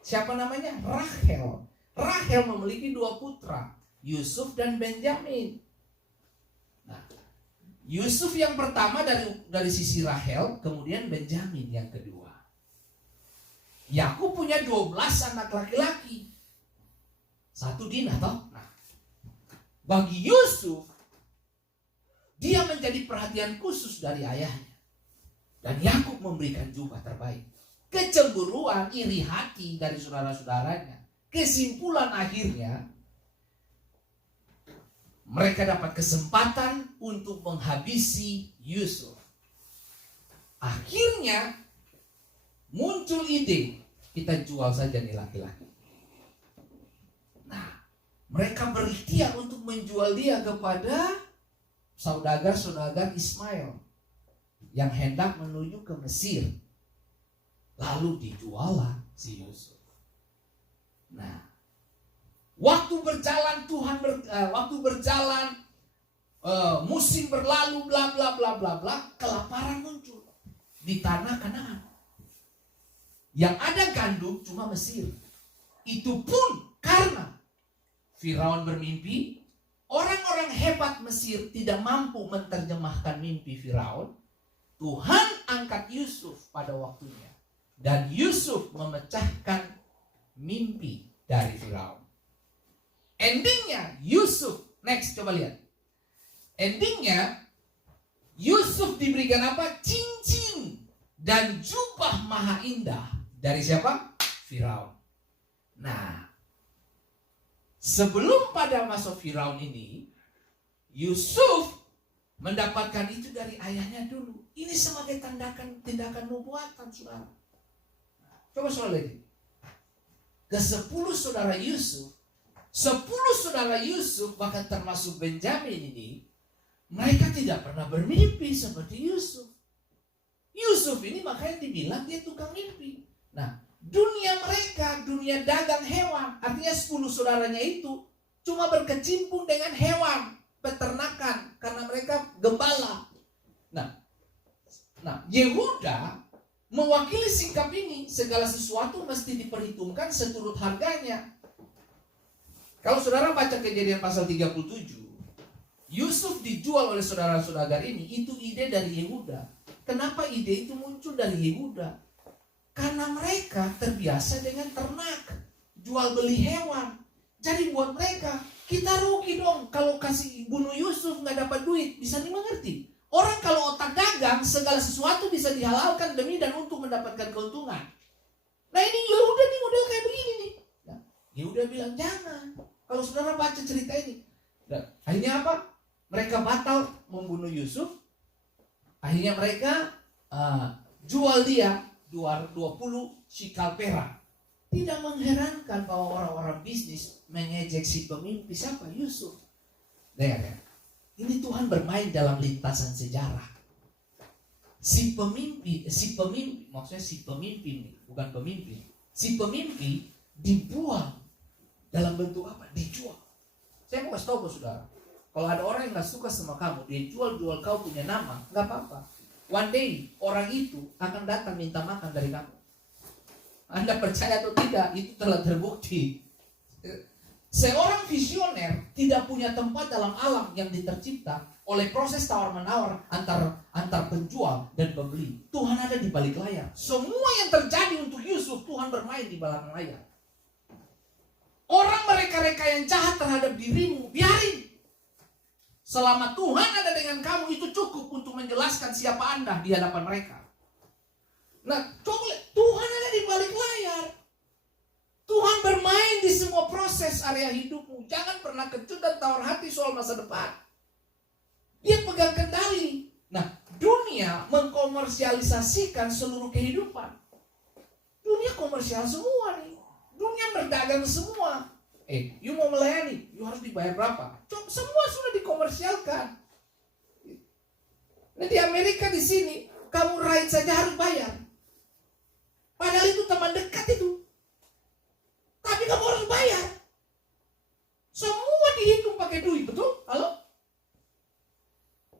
Siapa namanya? Rahel. Rahel memiliki 2 putra, Yusuf dan Benjamin. Nah, Yusuf yang pertama dari sisi Rahel, kemudian Benjamin yang kedua. Yakub punya 12 anak laki-laki. 1 Dina toh. Nah, bagi Yusuf, dia menjadi perhatian khusus dari ayahnya. Dan Yakub memberikan jubah terbaik. Kecemburuan, iri hati dari saudara-saudaranya. Kesimpulan akhirnya, mereka dapat kesempatan untuk menghabisi Yusuf. Akhirnya, muncul ide, kita jual saja nih laki-laki. Nah, mereka berikhtiar untuk menjual dia kepada saudagar-saudagar Ismail yang hendak menuju ke Mesir. Lalu dijuallah si Yusuf. Nah, waktu berjalan musim berlalu, bla bla bla bla bla, kelaparan muncul di tanah Kanaan. Yang ada gandum cuma Mesir. Itu pun karena Firaun bermimpi, orang-orang hebat Mesir tidak mampu menerjemahkan mimpi Firaun. Tuhan angkat Yusuf pada waktunya. Dan Yusuf memecahkan mimpi dari Firaun. Endingnya Yusuf, next coba lihat. Endingnya Yusuf diberikan apa? Cincin dan jubah maha indah dari siapa? Firaun. Nah, sebelum pada masa Firaun ini, Yusuf mendapatkan itu dari ayahnya dulu. Ini sebagai tindakan nubuatan, saudara. Coba soal ini. Ke-10 saudara Yusuf, 10 saudara Yusuf, bahkan termasuk Benjamin ini, mereka tidak pernah bermimpi seperti Yusuf. Yusuf ini makanya dibilang dia tukang mimpi. Nah, dunia mereka, dunia dagang hewan, artinya 10 saudaranya itu cuma berkecimpung dengan hewan, peternakan, karena mereka gembala. Nah, Yehuda mewakili sikap ini, segala sesuatu mesti diperhitungkan seturut harganya. Kalau saudara baca Kejadian pasal 37, Yusuf dijual oleh saudara-saudara ini, itu ide dari Yehuda. Kenapa ide itu muncul dari Yehuda? Karena mereka terbiasa dengan ternak, jual beli hewan. Jadi buat mereka, kita rugi dong kalau kasih bunuh Yusuf nggak dapat duit. Bisa dimengerti? Orang kalau otak dagang, segala sesuatu bisa dihalalkan demi dan untuk mendapatkan keuntungan. Nah ini Yehuda nih model kayak begini nih. Nah, Yehuda bilang jangan. Kalau saudara baca cerita ini, nah, akhirnya apa? Mereka batal membunuh Yusuf. Akhirnya mereka jual dia 20 shikal perak. Tidak mengherankan bahwa orang-orang bisnis mengejek si pemimpin siapa? Yusuf. Lihat. Ini Tuhan bermain dalam lintasan sejarah. Si pemimpin, maksudnya si pemimpin, bukan pemimpin. Si pemimpin dibuang dalam bentuk apa? Dijual. Saya mau kasih tahu saudara, kalau ada orang yang gak suka sama kamu, dia jual kau punya nama, gak apa-apa. One day orang itu akan datang minta makan dari kamu. Anda percaya atau tidak, itu telah terbukti. Seorang visioner tidak punya tempat dalam alam yang ditercipta oleh proses tawar-menawar antar penjual dan pembeli. Tuhan ada di balik layar. Semua yang terjadi untuk Yusuf, Tuhan bermain di belakang layar. Orang mereka-reka yang jahat terhadap dirimu, biarin. Selama Tuhan ada dengan kamu, itu cukup untuk menjelaskan siapa Anda di hadapan mereka. Nah, coba Tuhan ada di balik layar. Tuhan bermain di semua proses area hidupmu. Jangan pernah kecut dan tawar hati soal masa depan. Dia pegang kendali. Nah, dunia mengkomersialisasikan seluruh kehidupan. Dunia komersial semua nih. Dunia berdagang semua. You mau melayani, you harus dibayar berapa? Semua sudah dikomersialkan. Nah, di Amerika di sini, kamu ride saja harus bayar. Padahal itu teman dekat itu. Tapi kamu harus bayar. Semua dihitung pakai duit, betul? Halo?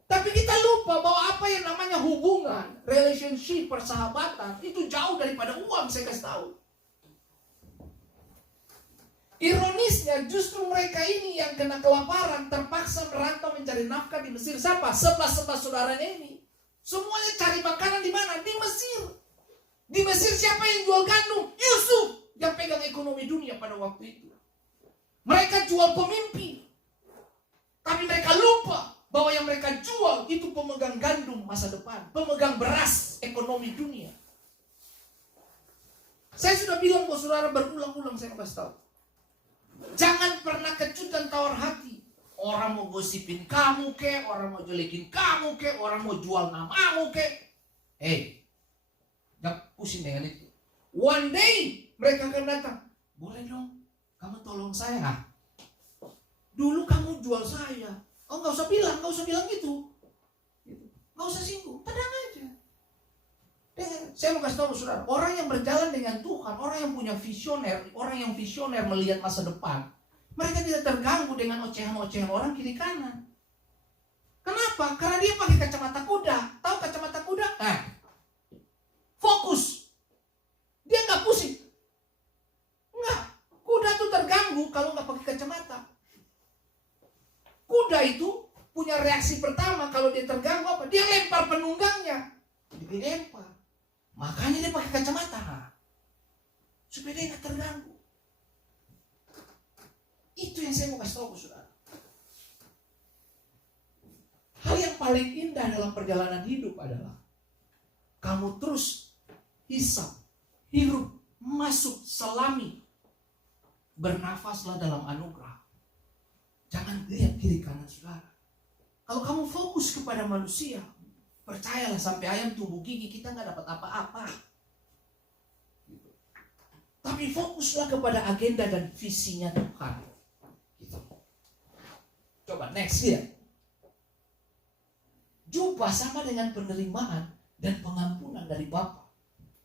Tapi kita lupa bahwa apa yang namanya hubungan, relationship, persahabatan, itu jauh daripada uang, saya kasih tahu. Ironisnya justru mereka ini yang kena kelaparan, terpaksa merantau mencari nafkah di Mesir. Siapa? 11 saudaranya ini. Semuanya cari makanan di mana? Di Mesir. Di Mesir siapa yang jual gandum? Yusuf yang pegang ekonomi dunia pada waktu itu. Mereka jual pemimpin. Tapi mereka lupa bahwa yang mereka jual itu pemegang gandum masa depan. Pemegang beras ekonomi dunia. Saya sudah bilang buat saudara berulang-ulang, saya kasih tahu. Jangan pernah kecut dan tawar hati. Orang mau gosipin kamu ke, orang mau jelekin kamu ke, orang mau jual namamu ke. Jangan pusing dengan itu. One day mereka akan datang. Boleh dong, kamu tolong saya. Dulu kamu jual saya. Oh, nggak usah bilang gitu. Nggak usah singgung, tenang aja. Saya mau kasih tahu saudara, orang yang berjalan dengan Tuhan, orang yang punya visioner melihat masa depan, mereka tidak terganggu dengan ocehan-ocehan orang kiri kanan. Kenapa? Karena dia pakai kacamata kuda. Tahu kacamata kuda? Fokus. Dia nggak pusing. Nggak. Kuda tuh terganggu kalau nggak pakai kacamata. Kuda itu punya reaksi pertama kalau dia terganggu apa? Dia lempar penunggangnya. Dilempar. Makanya dia pakai kacamata supaya dia nggak terganggu. Itu yang saya mau kasih tahu ke saudara. Hal yang paling indah dalam perjalanan hidup adalah kamu terus hisap, hirup, masuk, selami. Bernafaslah dalam anugerah. Jangan lihat kiri kanan saudara. Kalau kamu fokus kepada manusia, percayalah sampai ayam tumbuh gigi kita nggak dapat apa-apa. Tapi fokuslah kepada agenda dan visinya Tuhan. Gitu. Coba next ya. Jubah sama dengan penerimaan dan pengampunan dari Bapa.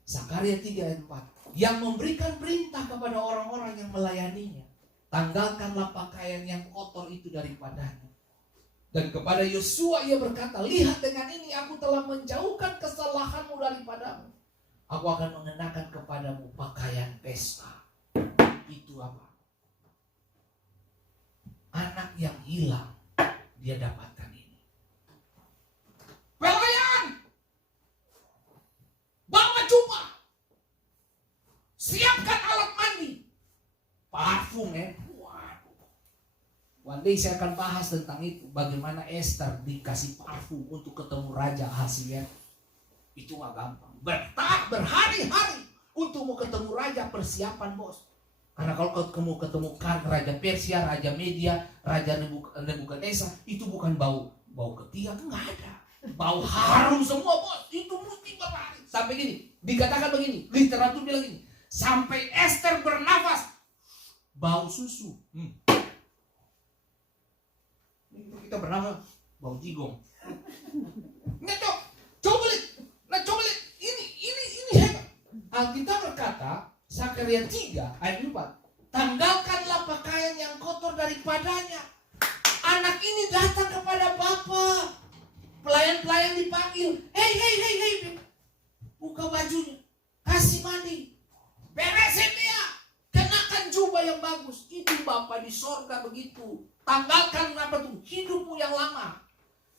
Zakaria 3 ayat 4. Yang memberikan perintah kepada orang-orang yang melayaninya. Tanggalkanlah pakaian yang kotor itu daripadanya. Dan kepada Yosua ia berkata, lihat dengan ini aku telah menjauhkan kesalahanmu daripadamu. Aku akan mengenakan kepadamu pakaian pesta. Itu apa? Anak yang hilang, dia dapatkan ini. Pelayan! Bawa jubah! Siapkan alat mandi. Parfum ya. Waduh. One day saya akan bahas tentang itu. Bagaimana Esther dikasih parfum untuk ketemu Raja Ahasiah. Itu gak gampang. Berhari-hari untuk mau ketemu Raja, persiapan bos. Karena kalau ketemu Raja Persia, Raja Media, Raja Nebukadnezar, itu bukan bau ketiak, enggak ada. Bau harum semua bos. Itu mesti berlari. Sampai gini, dikatakan begini, literatur bilang gini. Sampai Esther bernafas, bau susu. Itu kita bernafas, bau jigong. Coba lihat. Ini hebat. Alkitab berkata, Zakaria 3 ayat 4. Tanggalkanlah pakaian yang kotor daripadanya. Anak ini datang kepada Bapa. Pelayan-pelayan dipanggil. Hei. Buka bajunya. Kasih mandi. Beresin dia. Kenakan jubah yang bagus. Itu Bapa di sorga begitu. Tanggalkan apa tuh? Hidupmu yang lama.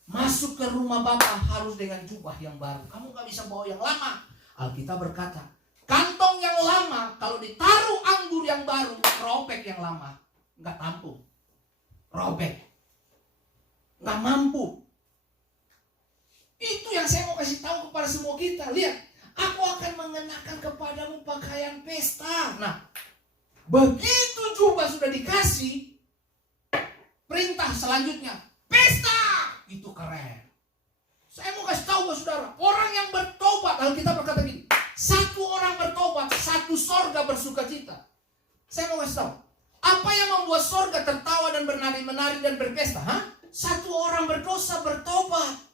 Masuk ke rumah Bapa harus dengan jubah yang baru. Kamu gak bisa bawa yang lama. Alkitab berkata, kantong yang lama kalau ditaruh anggur yang baru, robek yang lama. Gak tampung. Robek. Gak mampu. Itu yang saya mau kasih tahu kepada semua kita. Lihat. Aku akan mengenakan kepadamu pakaian pesta. Nah, begitu jubah sudah dikasih, perintah selanjutnya, pesta. Itu keren. Saya mau kasih tahu buat saudara, orang yang bertobat, Alkitab berkata gini, satu orang bertobat, satu sorga bersukacita. Saya mau kasih tahu, apa yang membuat sorga tertawa dan bernari-menari dan berpesta? Satu orang berdosa bertobat.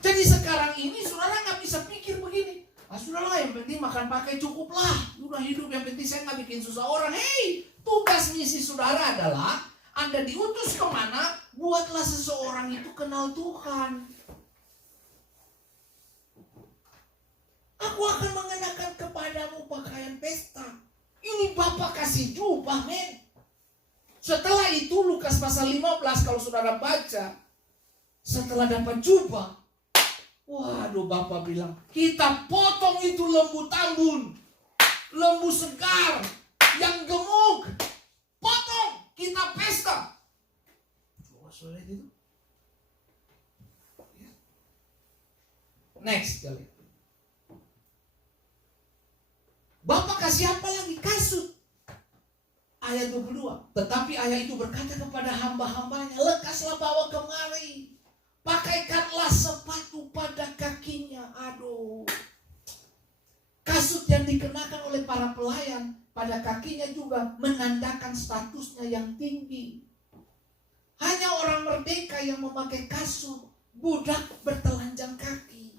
Jadi sekarang ini saudara nggak bisa pikir begini. Saudara yang penting makan pakai cukup lah. Udah hidup yang penting saya nggak bikin susah orang. Hei, tugas misi saudara adalah Anda diutus kemana? Buatlah seseorang itu kenal Tuhan. Aku akan mengenakan kepadamu pakaian pesta. Ini Bapa kasih jubah men. Setelah itu Lukas pasal 15 kalau saudara baca. Setelah dapat jubah. Waduh, Bapak bilang, kita potong itu lembu tambun, lembu segar, yang gemuk, potong, kita pesta. Coba sulit itu. Next kali. Bapak kasih apa lagi? Kasut. Ayat 22. Tetapi ayah itu berkata kepada hamba-hambanya, lekaslah bawa kemari. Pakaikanlah sepatu pada kakinya. Aduh. Kasut yang dikenakan oleh para pelayan pada kakinya juga menandakan statusnya yang tinggi. Hanya orang merdeka yang memakai kasut. Budak bertelanjang kaki.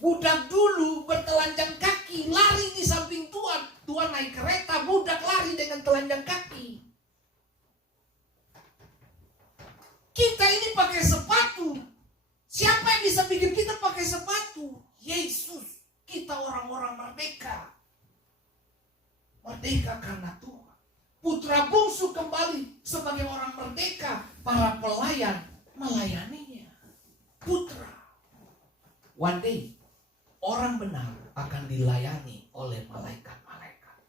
Budak dulu bertelanjang kaki, lari di samping Tuhan. Tuhan naik kereta, budak lari dengan telanjang kaki. Kita ini pakai sepatu. Siapa yang bisa bikin kita pakai sepatu? Yesus. Kita orang-orang merdeka. Merdeka karena Tuhan. Putra bungsu kembali sebagai orang merdeka. Para pelayan melayaninya. Putra. One day, orang benar akan dilayani oleh malaikat-malaikat.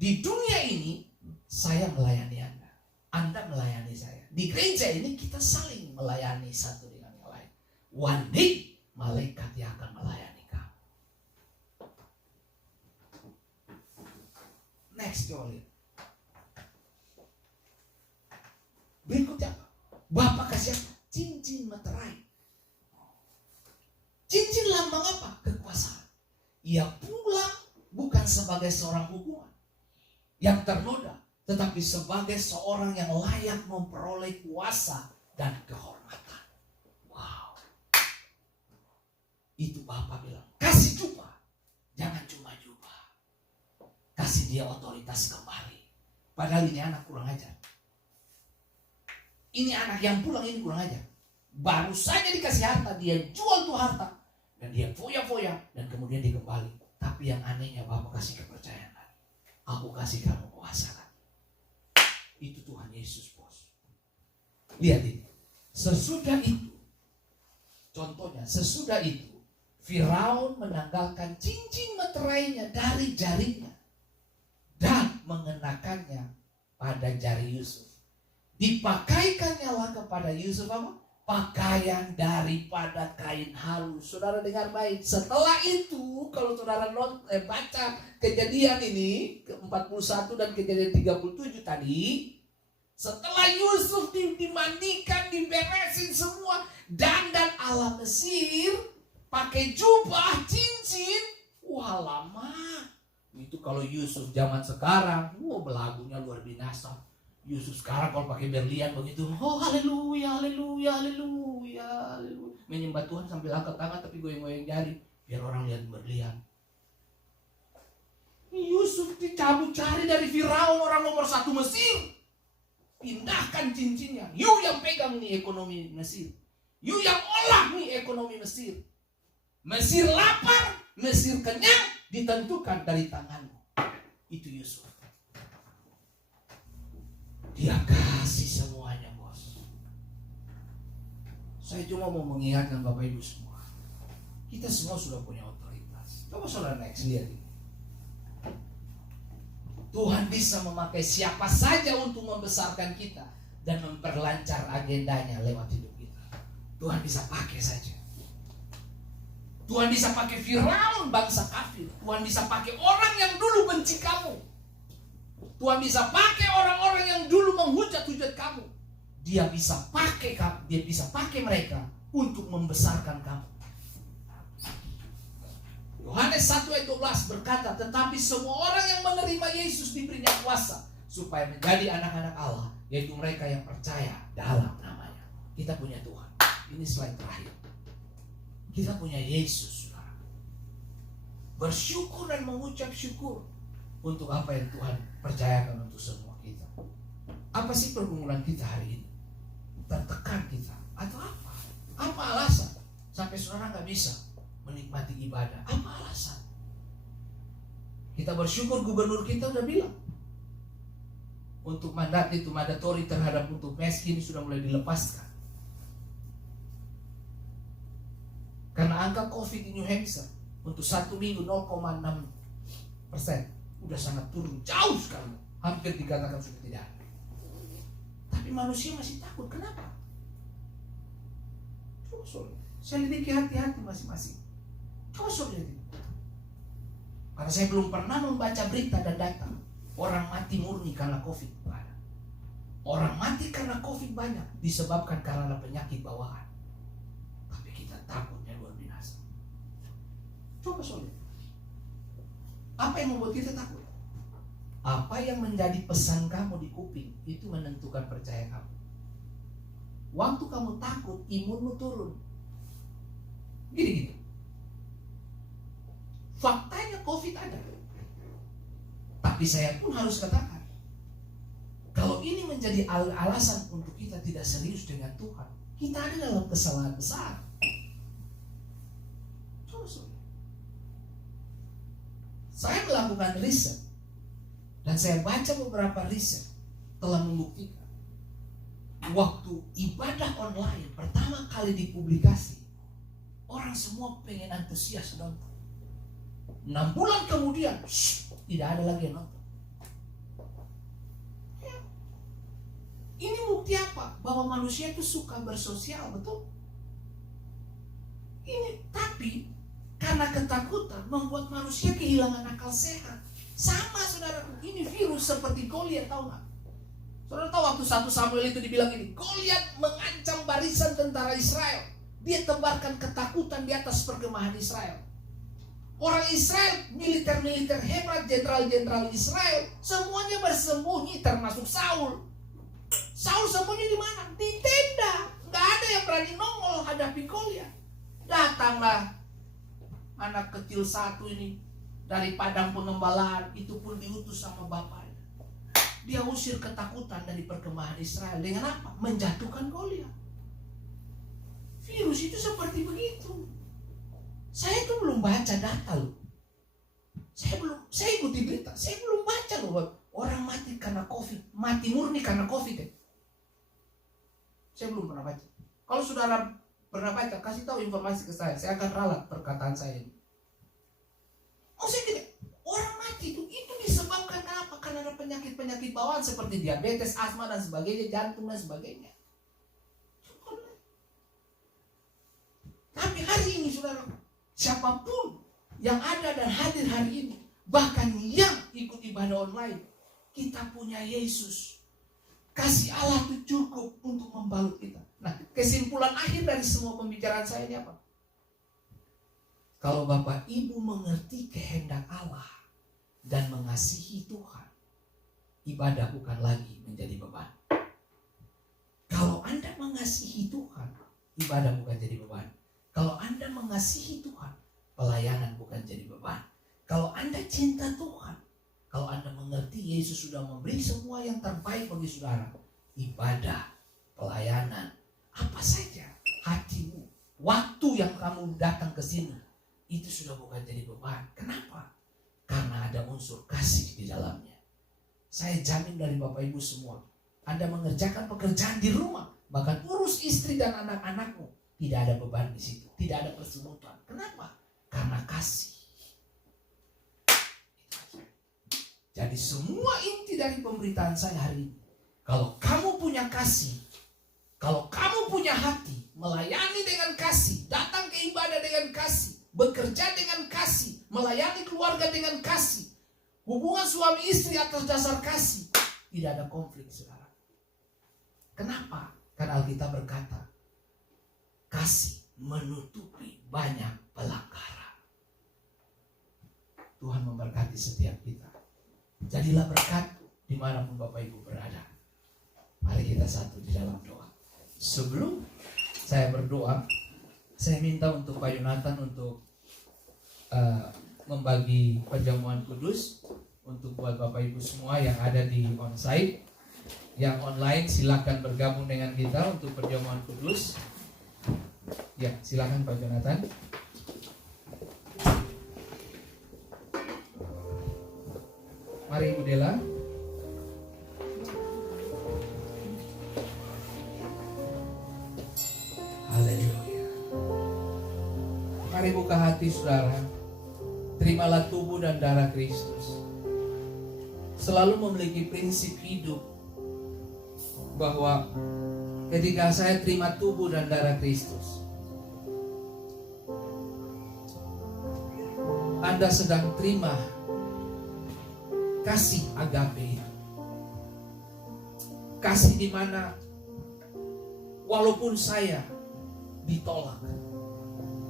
Di dunia ini saya melayani Anda, Anda melayani saya. Di gereja ini kita saling melayani satu dengan yang lain. One day malaikat yang akan melayani kamu. Next, coba lihat. Berikutnya apa? Bapak kasih apa? Cincin meterai. Cincin lambang apa? Kekuasaan. Ia pulang bukan sebagai seorang hukuman yang ternoda, tetapi sebagai seorang yang layak memperoleh kuasa dan kehormatan. Wow. Itu Bapak bilang, kasih jubah, jangan cuma jubah. Kasih dia otoritas kembali. Padahal ini anak kurang ajar. Ini anak yang pulang ini kurang ajar. Baru saja dikasih harta, dia jual tuh harta. Dan dia foya-foya, dan kemudian dia kembali. Tapi yang anehnya Bapak kasih kepercayaan. Aku kasih kamu kuasa kan. Itu Tuhan Yesus, bos. Lihat ini. Sesudah itu, contohnya, sesudah itu, Firaun menanggalkan cincin meterainya dari jarinya dan mengenakannya pada jari Yusuf. Dipakaikannya lah kepada Yusuf apa? Pakaian daripada kain halus. Saudara dengar baik. Setelah itu, kalau saudara baca kejadian ini, ke-41 dan kejadian 37 tadi, setelah Yusuf dimandikan, diberesin semua, dandan ala Mesir, pakai jubah, cincin, wah lama. Itu kalau Yusuf zaman sekarang, belagunya luar biasa. Yusuf sekarang kalau pakai berlian begitu, oh haleluya, haleluya, haleluya, haleluya. Menyembah Tuhan sambil angkat tangan tapi goyang-goyang jari biar orang lihat berlian. Yusuf dicabut cari dari Firaun, orang nomor 1 Mesir. Pindahkan cincinnya. You yang pegang nih ekonomi Mesir. You yang olah nih ekonomi Mesir. Mesir lapar, Mesir kenyang, ditentukan dari tanganmu. Itu Yusuf. Dia kasih semuanya, bos. Saya cuma mau mengingatkan Bapak Ibu semua. Kita semua sudah punya otoritas. Coba saudara next lihat ini. Tuhan bisa memakai siapa saja untuk membesarkan kita dan memperlancar agendanya lewat hidup kita. Tuhan bisa pakai saja. Tuhan bisa pakai Firaun, bangsa kafir. Tuhan bisa pakai orang yang dulu benci kamu. Tuhan bisa pakai orang-orang yang dulu menghujat-hujat kamu. Dia bisa pakai kamu, dia bisa pakai mereka untuk membesarkan kamu. Yohanes 1 ayat 12 berkata, tetapi semua orang yang menerima Yesus diberinya kuasa supaya menjadi anak-anak Allah, yaitu mereka yang percaya dalam namanya. Kita punya Tuhan. Ini slide terakhir. Kita punya Yesus, saudara. Bersyukur dan mengucap syukur untuk apa yang Tuhan percayakan untuk semua kita. Apa sih pergumulan kita hari ini? Tertekan kita atau apa? Apa alasan sampai saudara gak bisa menikmati ibadah? Apa alasan? Kita bersyukur gubernur kita udah bilang untuk mandat itu, mandatori terhadap untuk miskin sudah mulai dilepaskan. Karena angka COVID di New Hampshire untuk 1 minggu 0,6% udah sangat turun jauh sekali, hampir dikatakan sudah tidak ada. Tapi manusia masih takut. Kenapa? Coba selidiki hati-hati masing-masing. Coba selidiki. Karena saya belum pernah membaca berita dan data orang mati murni karena COVID. Orang mati karena COVID banyak disebabkan karena penyakit bawaan. Tapi kita takutnya luar biasa. Coba selidiki. Apa yang membuat kita takut? Apa yang menjadi pesan kamu di kuping itu menentukan percaya kamu. Waktu kamu takut, imunmu turun. Gini-gini. Faktanya COVID ada. Tapi saya pun harus katakan, kalau ini menjadi alasan untuk kita tidak serius dengan Tuhan, kita ada dalam kesalahan besar. Saya melakukan riset dan saya baca beberapa riset telah membuktikan waktu ibadah online pertama kali dipublikasi, orang semua pengen antusias nonton. 6 bulan kemudian tidak ada lagi yang nonton. Ini bukti apa? Bahwa manusia itu suka bersosial, betul? Ini tapi karena ketakutan membuat manusia kehilangan akal sehat. Sama saudara, ini virus seperti Goliat, tahu nggak? Saudara tahu waktu 1 Samuel itu dibilang ini, Goliat mengancam barisan tentara Israel. Dia tebarkan ketakutan di atas perkemahan Israel. Orang Israel, militer-militer hebat, jenderal-jenderal Israel, semuanya bersembunyi termasuk Saul. Saul sembunyi di mana? Di tenda. Nggak ada yang berani nongol hadapi Goliat. Datanglah anak kecil satu ini dari padang pengembalaan, itu pun diutus sama bapaknya. Dia usir ketakutan dari perkemahan Israel dengan apa? Menjatuhkan Goliat. Virus itu seperti begitu. Saya tuh belum baca data loh. Saya ikuti berita, saya belum baca loh orang mati karena COVID, mati murni karena COVID ya. Saya belum pernah baca. Kalau saudara pernah baca, kasih tahu informasi ke saya akan ralat perkataan saya ini. Saya tidak, orang mati itu disebabkan apa? Karena ada penyakit-penyakit bawaan seperti diabetes, asma dan sebagainya, jantung dan sebagainya. Tapi hari ini saudara, siapapun yang ada dan hadir hari ini, bahkan yang ikut ibadah online, kita punya Yesus. Kasih Allah itu cukup untuk membalut kita. Nah, kesimpulan akhir dari semua pembicaraan saya ini apa? Kalau Bapak Ibu mengerti kehendak Allah dan mengasihi Tuhan, ibadah bukan lagi menjadi beban. Kalau Anda mengasihi Tuhan, ibadah bukan jadi beban. Kalau Anda mengasihi Tuhan, pelayanan bukan jadi beban. Kalau Anda cinta Tuhan, kalau Anda mengerti Yesus sudah memberi semua yang terbaik bagi saudara, ibadah, pelayanan, apa saja, hatimu, waktu yang kamu datang ke sini, itu sudah bukan jadi beban. Kenapa? Karena ada unsur kasih di dalamnya. Saya jamin dari Bapak Ibu semua, Anda mengerjakan pekerjaan di rumah, bahkan urus istri dan anak-anakmu, tidak ada beban di situ, tidak ada persemutan. Kenapa? Karena kasih. Jadi semua inti dari pemberitaan saya hari ini, kalau kamu punya kasih, kalau kamu punya hati, melayani dengan kasih, datang ke ibadah dengan kasih, bekerja dengan kasih, melayani keluarga dengan kasih, hubungan suami istri atas dasar kasih, tidak ada konflik saudara. Kenapa? Karena Alkitab berkata, kasih menutupi banyak pelanggaran. Tuhan memberkati setiap kita. Jadilah berkat dimanapun Bapak Ibu berada. Mari kita satu di dalam doa. Sebelum saya berdoa, saya minta untuk Pak Yonatan untuk membagi perjamuan kudus untuk buat Bapak Ibu semua yang ada di onsite. Yang online silakan bergabung dengan kita untuk perjamuan kudus. Ya, silakan Pak Yonatan. Mari Ibu Dela. Haleluya. Mari buka hati saudara. Terimalah tubuh dan darah Kristus. Selalu memiliki prinsip hidup bahwa ketika saya terima tubuh dan darah Kristus, Anda sedang terima kasih agape itu. Kasih di mana walaupun saya ditolak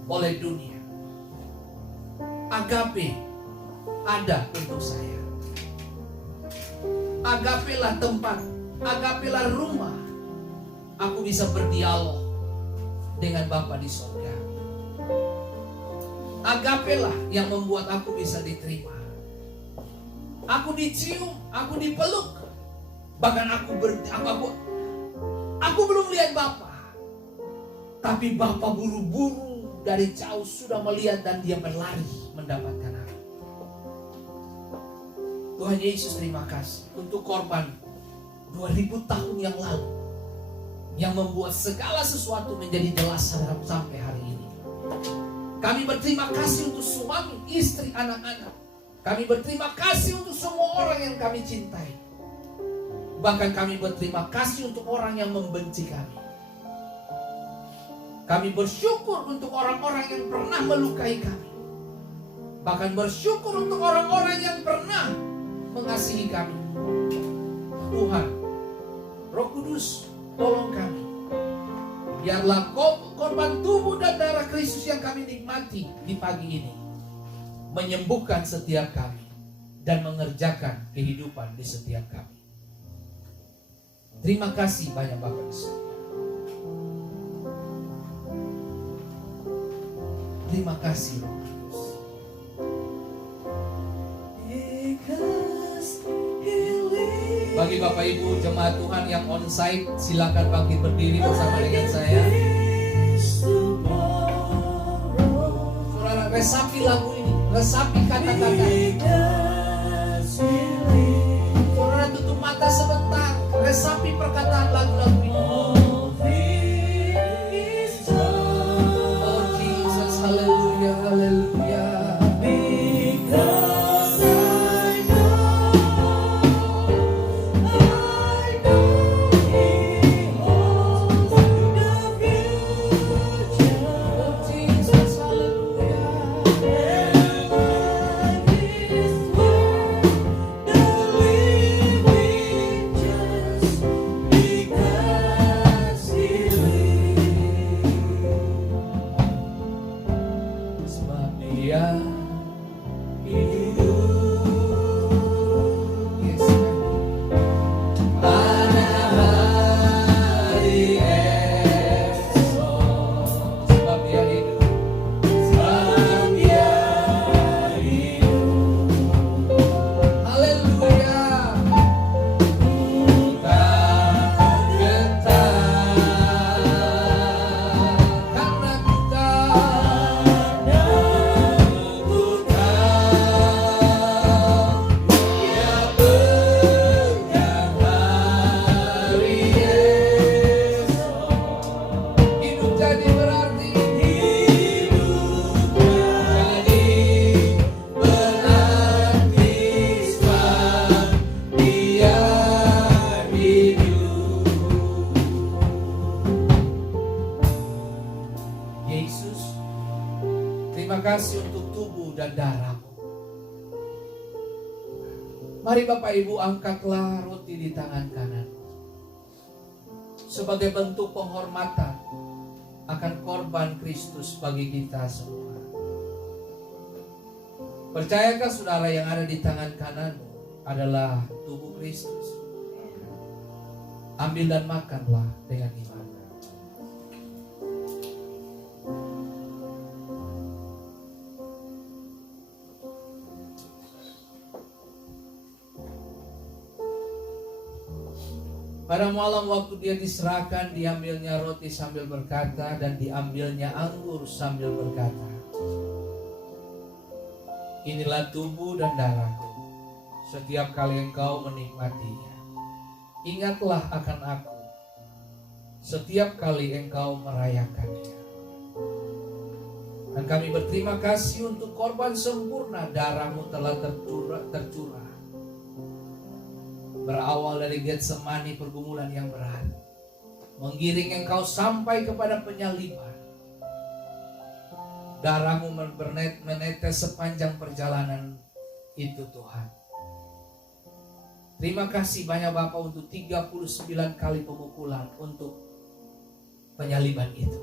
oleh dunia, agape ada untuk saya. Agape lah tempat, agape lah rumah aku bisa berdialog dengan Bapa di surga. Agape lah yang membuat aku bisa diterima. Aku dicium, aku dipeluk. Bahkan aku belum lihat Bapa. Tapi Bapa buru-buru dari jauh sudah melihat dan dia berlari mendapatkan aku. Tuhan Yesus, terima kasih untuk korban 2000 tahun yang lalu yang membuat segala sesuatu menjadi jelas sampai hari ini. Kami berterima kasih untuk suami, istri, anak-anak. Kami berterima kasih untuk semua orang yang kami cintai. Bahkan kami berterima kasih untuk orang yang membenci kami. Kami bersyukur untuk orang-orang yang pernah melukai kami. Bahkan bersyukur untuk orang-orang yang pernah mengasihi kami. Tuhan, Roh Kudus, tolong kami. Biarlah korban tubuh dan darah Kristus yang kami nikmati di pagi ini menyembuhkan setiap kami dan mengerjakan kehidupan di setiap kami. Terima kasih banyak Bapak di surga. Terima kasih Roh Kudus. Bagi Bapak Ibu jemaat Tuhan yang onsite, silakan bangkit berdiri bersama dengan saya. Saudara, resapi lagu ini, resapi kata-kata. Saudara, tutup mata sebentar, resapi perkataan lagu-lagu ini. Oh Jesus, haleluya, haleluya. Mari Bapak Ibu angkatlah roti di tangan kanan sebagai bentuk penghormatan akan korban Kristus bagi kita semua. Percayakah saudara yang ada di tangan kananmu adalah tubuh Kristus? Ambil dan makanlah dengan iman. Pada malam waktu dia diserahkan, diambilnya roti sambil berkata, dan diambilnya anggur sambil berkata, inilah tubuh dan darahku. Setiap kali engkau menikmatinya, ingatlah akan aku. Setiap kali engkau merayakannya. Dan kami berterima kasih untuk korban sempurna, darahmu telah tercurah. Berawal dari Getsemani, pergumulan yang berat, menggiring engkau sampai kepada penyaliban. Darahmu menetes sepanjang perjalanan itu Tuhan. Terima kasih banyak Bapak untuk 39 kali pemukulan untuk penyaliban itu.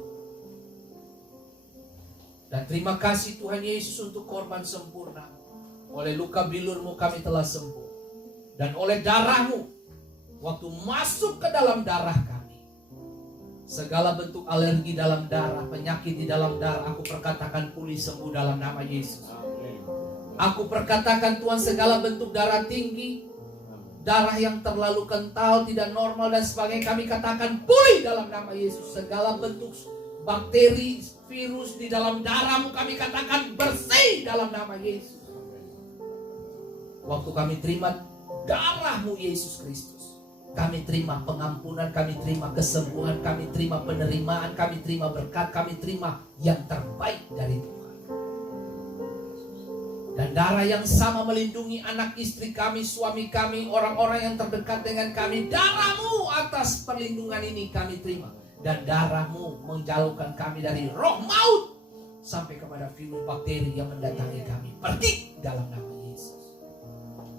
Dan terima kasih Tuhan Yesus untuk korban sempurna. Oleh luka bilurmu kami telah sembuh. Dan oleh darahmu, waktu masuk ke dalam darah kami, segala bentuk alergi dalam darah, penyakit di dalam darah, aku perkatakan pulih sembuh dalam nama Yesus. Aku perkatakan Tuhan, segala bentuk darah tinggi, darah yang terlalu kental, tidak normal dan sebagainya, kami katakan pulih dalam nama Yesus. Segala bentuk bakteri, virus di dalam darahmu, kami katakan bersih dalam nama Yesus. Waktu kami terima darahmu Yesus Kristus, kami terima pengampunan, kami terima kesembuhan, kami terima penerimaan, kami terima berkat, kami terima yang terbaik dari Tuhan. Dan darah yang sama melindungi anak istri kami, suami kami, orang-orang yang terdekat dengan kami. Darah-Mu atas perlindungan ini kami terima. Dan darah-Mu menjauhkan kami dari roh maut sampai kepada virus bakteri yang mendatangi kami. Pergi dalam nama Yesus.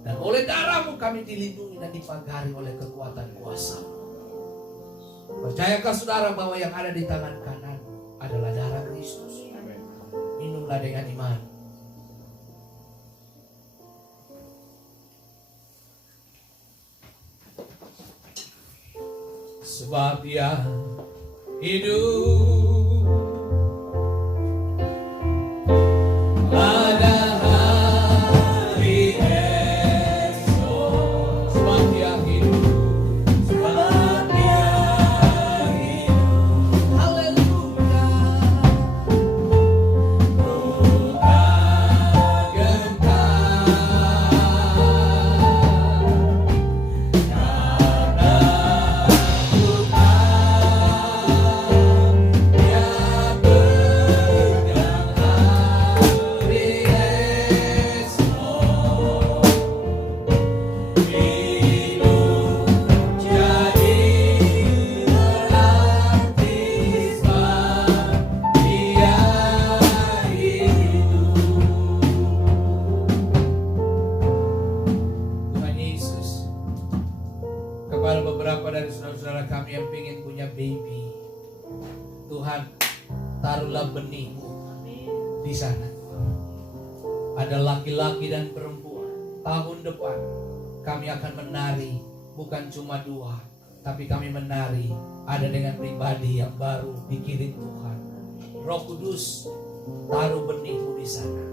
Dan oleh darah-Mu kami dilindungi dan dipagari oleh kekuatan kuasa-Mu. Percayakah saudara bahwa yang ada di tangan kanan adalah darah Kristus? Minumlah dengan iman. Sebab Dia hidup, ada hari esok. Sebab Dia hidup, sebab Dia hidup. Haleluya. Roda gentar kepada beberapa dari saudara-saudara kami yang ingin punya baby, Tuhan taruhlah benih di sana. Ada laki-laki dan perempuan. Tahun depan kami akan menari, bukan cuma 2, tapi kami menari ada dengan pribadi yang baru dikirim Tuhan. Roh Kudus taruh benih-Mu di sana.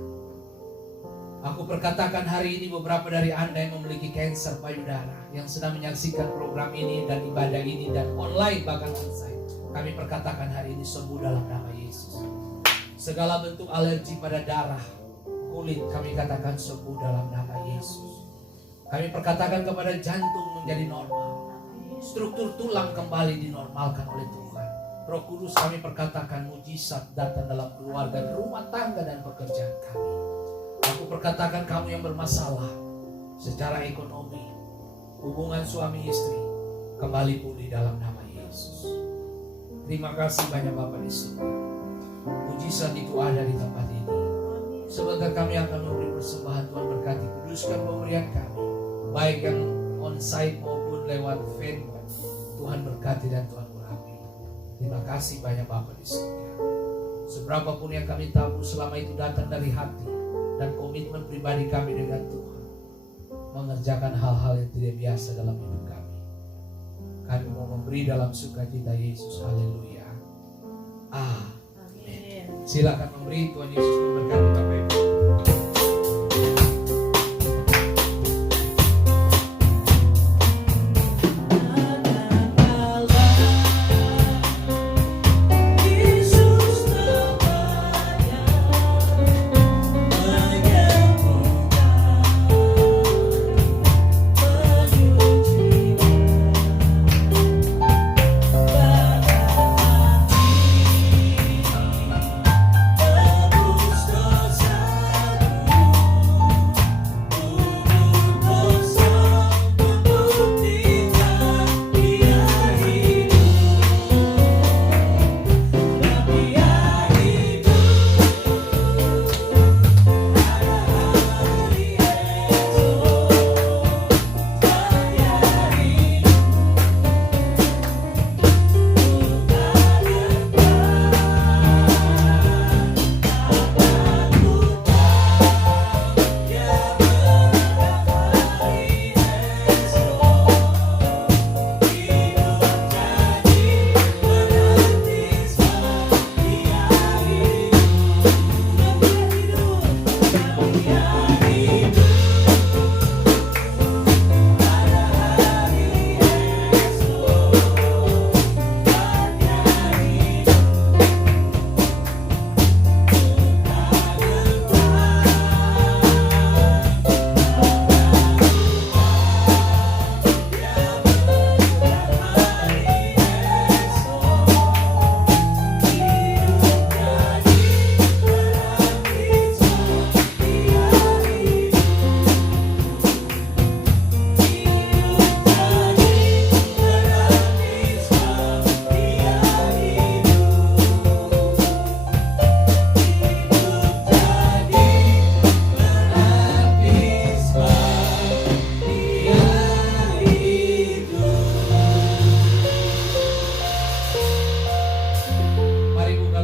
Aku perkatakan hari ini beberapa dari Anda yang memiliki kanker payudara, yang sedang menyaksikan program ini dan ibadah ini dan online bahkan onsite. Kami perkatakan hari ini sembuh dalam nama Yesus. Segala bentuk alergi pada darah, kulit kami katakan sembuh dalam nama Yesus. Kami perkatakan kepada jantung menjadi normal. Struktur tulang kembali dinormalkan oleh Tuhan. Roh Kudus kami perkatakan mujizat datang dalam keluarga, rumah tangga dan pekerjaan kami. Aku perkatakan kamu yang bermasalah secara ekonomi, hubungan suami istri, kembali pulih dalam nama Yesus. Terima kasih banyak Bapak di surga. Mujizat itu ada di tempat ini. Sebentar kami akan memberi persembahan. Tuhan berkati, kuduskan pemberian kami, baik yang onsite maupun lewat Facebook. Tuhan berkati dan Tuhan urapi. Terima kasih banyak Bapak di surga. Seberapapun yang kami tabur selama itu datang dari hati dan komitmen pribadi kami dengan Tuhan, mengerjakan hal-hal yang tidak biasa dalam hidup kami. Kami mau memberi dalam sukacita Yesus. Haleluya. Amin. Silakan memberi. Tuhan Yesus memberkati Bapak Ibu.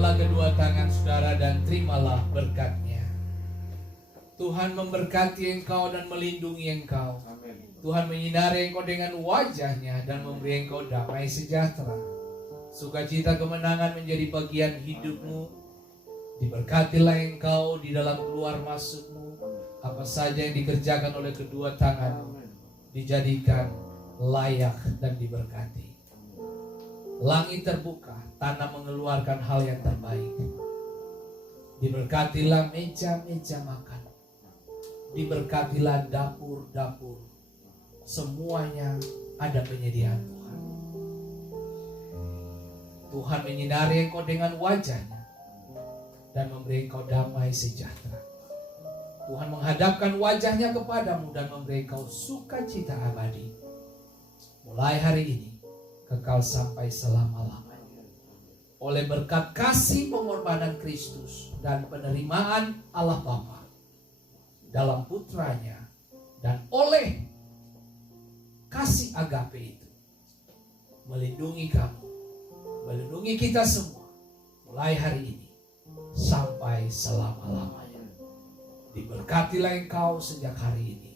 Angkatlah kedua tangan saudara dan terimalah berkat-Nya. Tuhan memberkati engkau dan melindungi engkau. Tuhan menyinari engkau dengan wajah-Nya dan memberi engkau damai sejahtera. Sukacita kemenangan menjadi bagian hidupmu. Diberkatilah engkau di dalam keluar masukmu. Apa saja yang dikerjakan oleh kedua tanganmu dijadikan layak dan diberkati. Langit terbuka, tanah mengeluarkan hal yang terbaik. Diberkatilah meja-meja makan. Diberkatilah dapur-dapur. Semuanya ada penyediaan Tuhan. Tuhan menyinari engkau dengan wajah-Nya dan memberi engkau damai sejahtera. Tuhan menghadapkan wajah-Nya kepadamu dan memberi engkau sukacita abadi. Mulai hari ini, kekal sampai selama-lamanya. Oleh berkat kasih pengorbanan Kristus dan penerimaan Allah Bapa dalam putranya, dan oleh kasih agape itu melindungi kamu, melindungi kita semua mulai hari ini sampai selama-lamanya. Diberkatilah engkau sejak hari ini.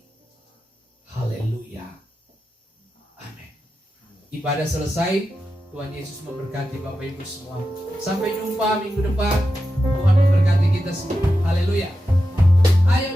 Haleluya. Amin. Ibadah selesai. Tuhan Yesus memberkati Bapak Ibu semua. Sampai jumpa minggu depan. Tuhan memberkati kita semua. Haleluya. Ayo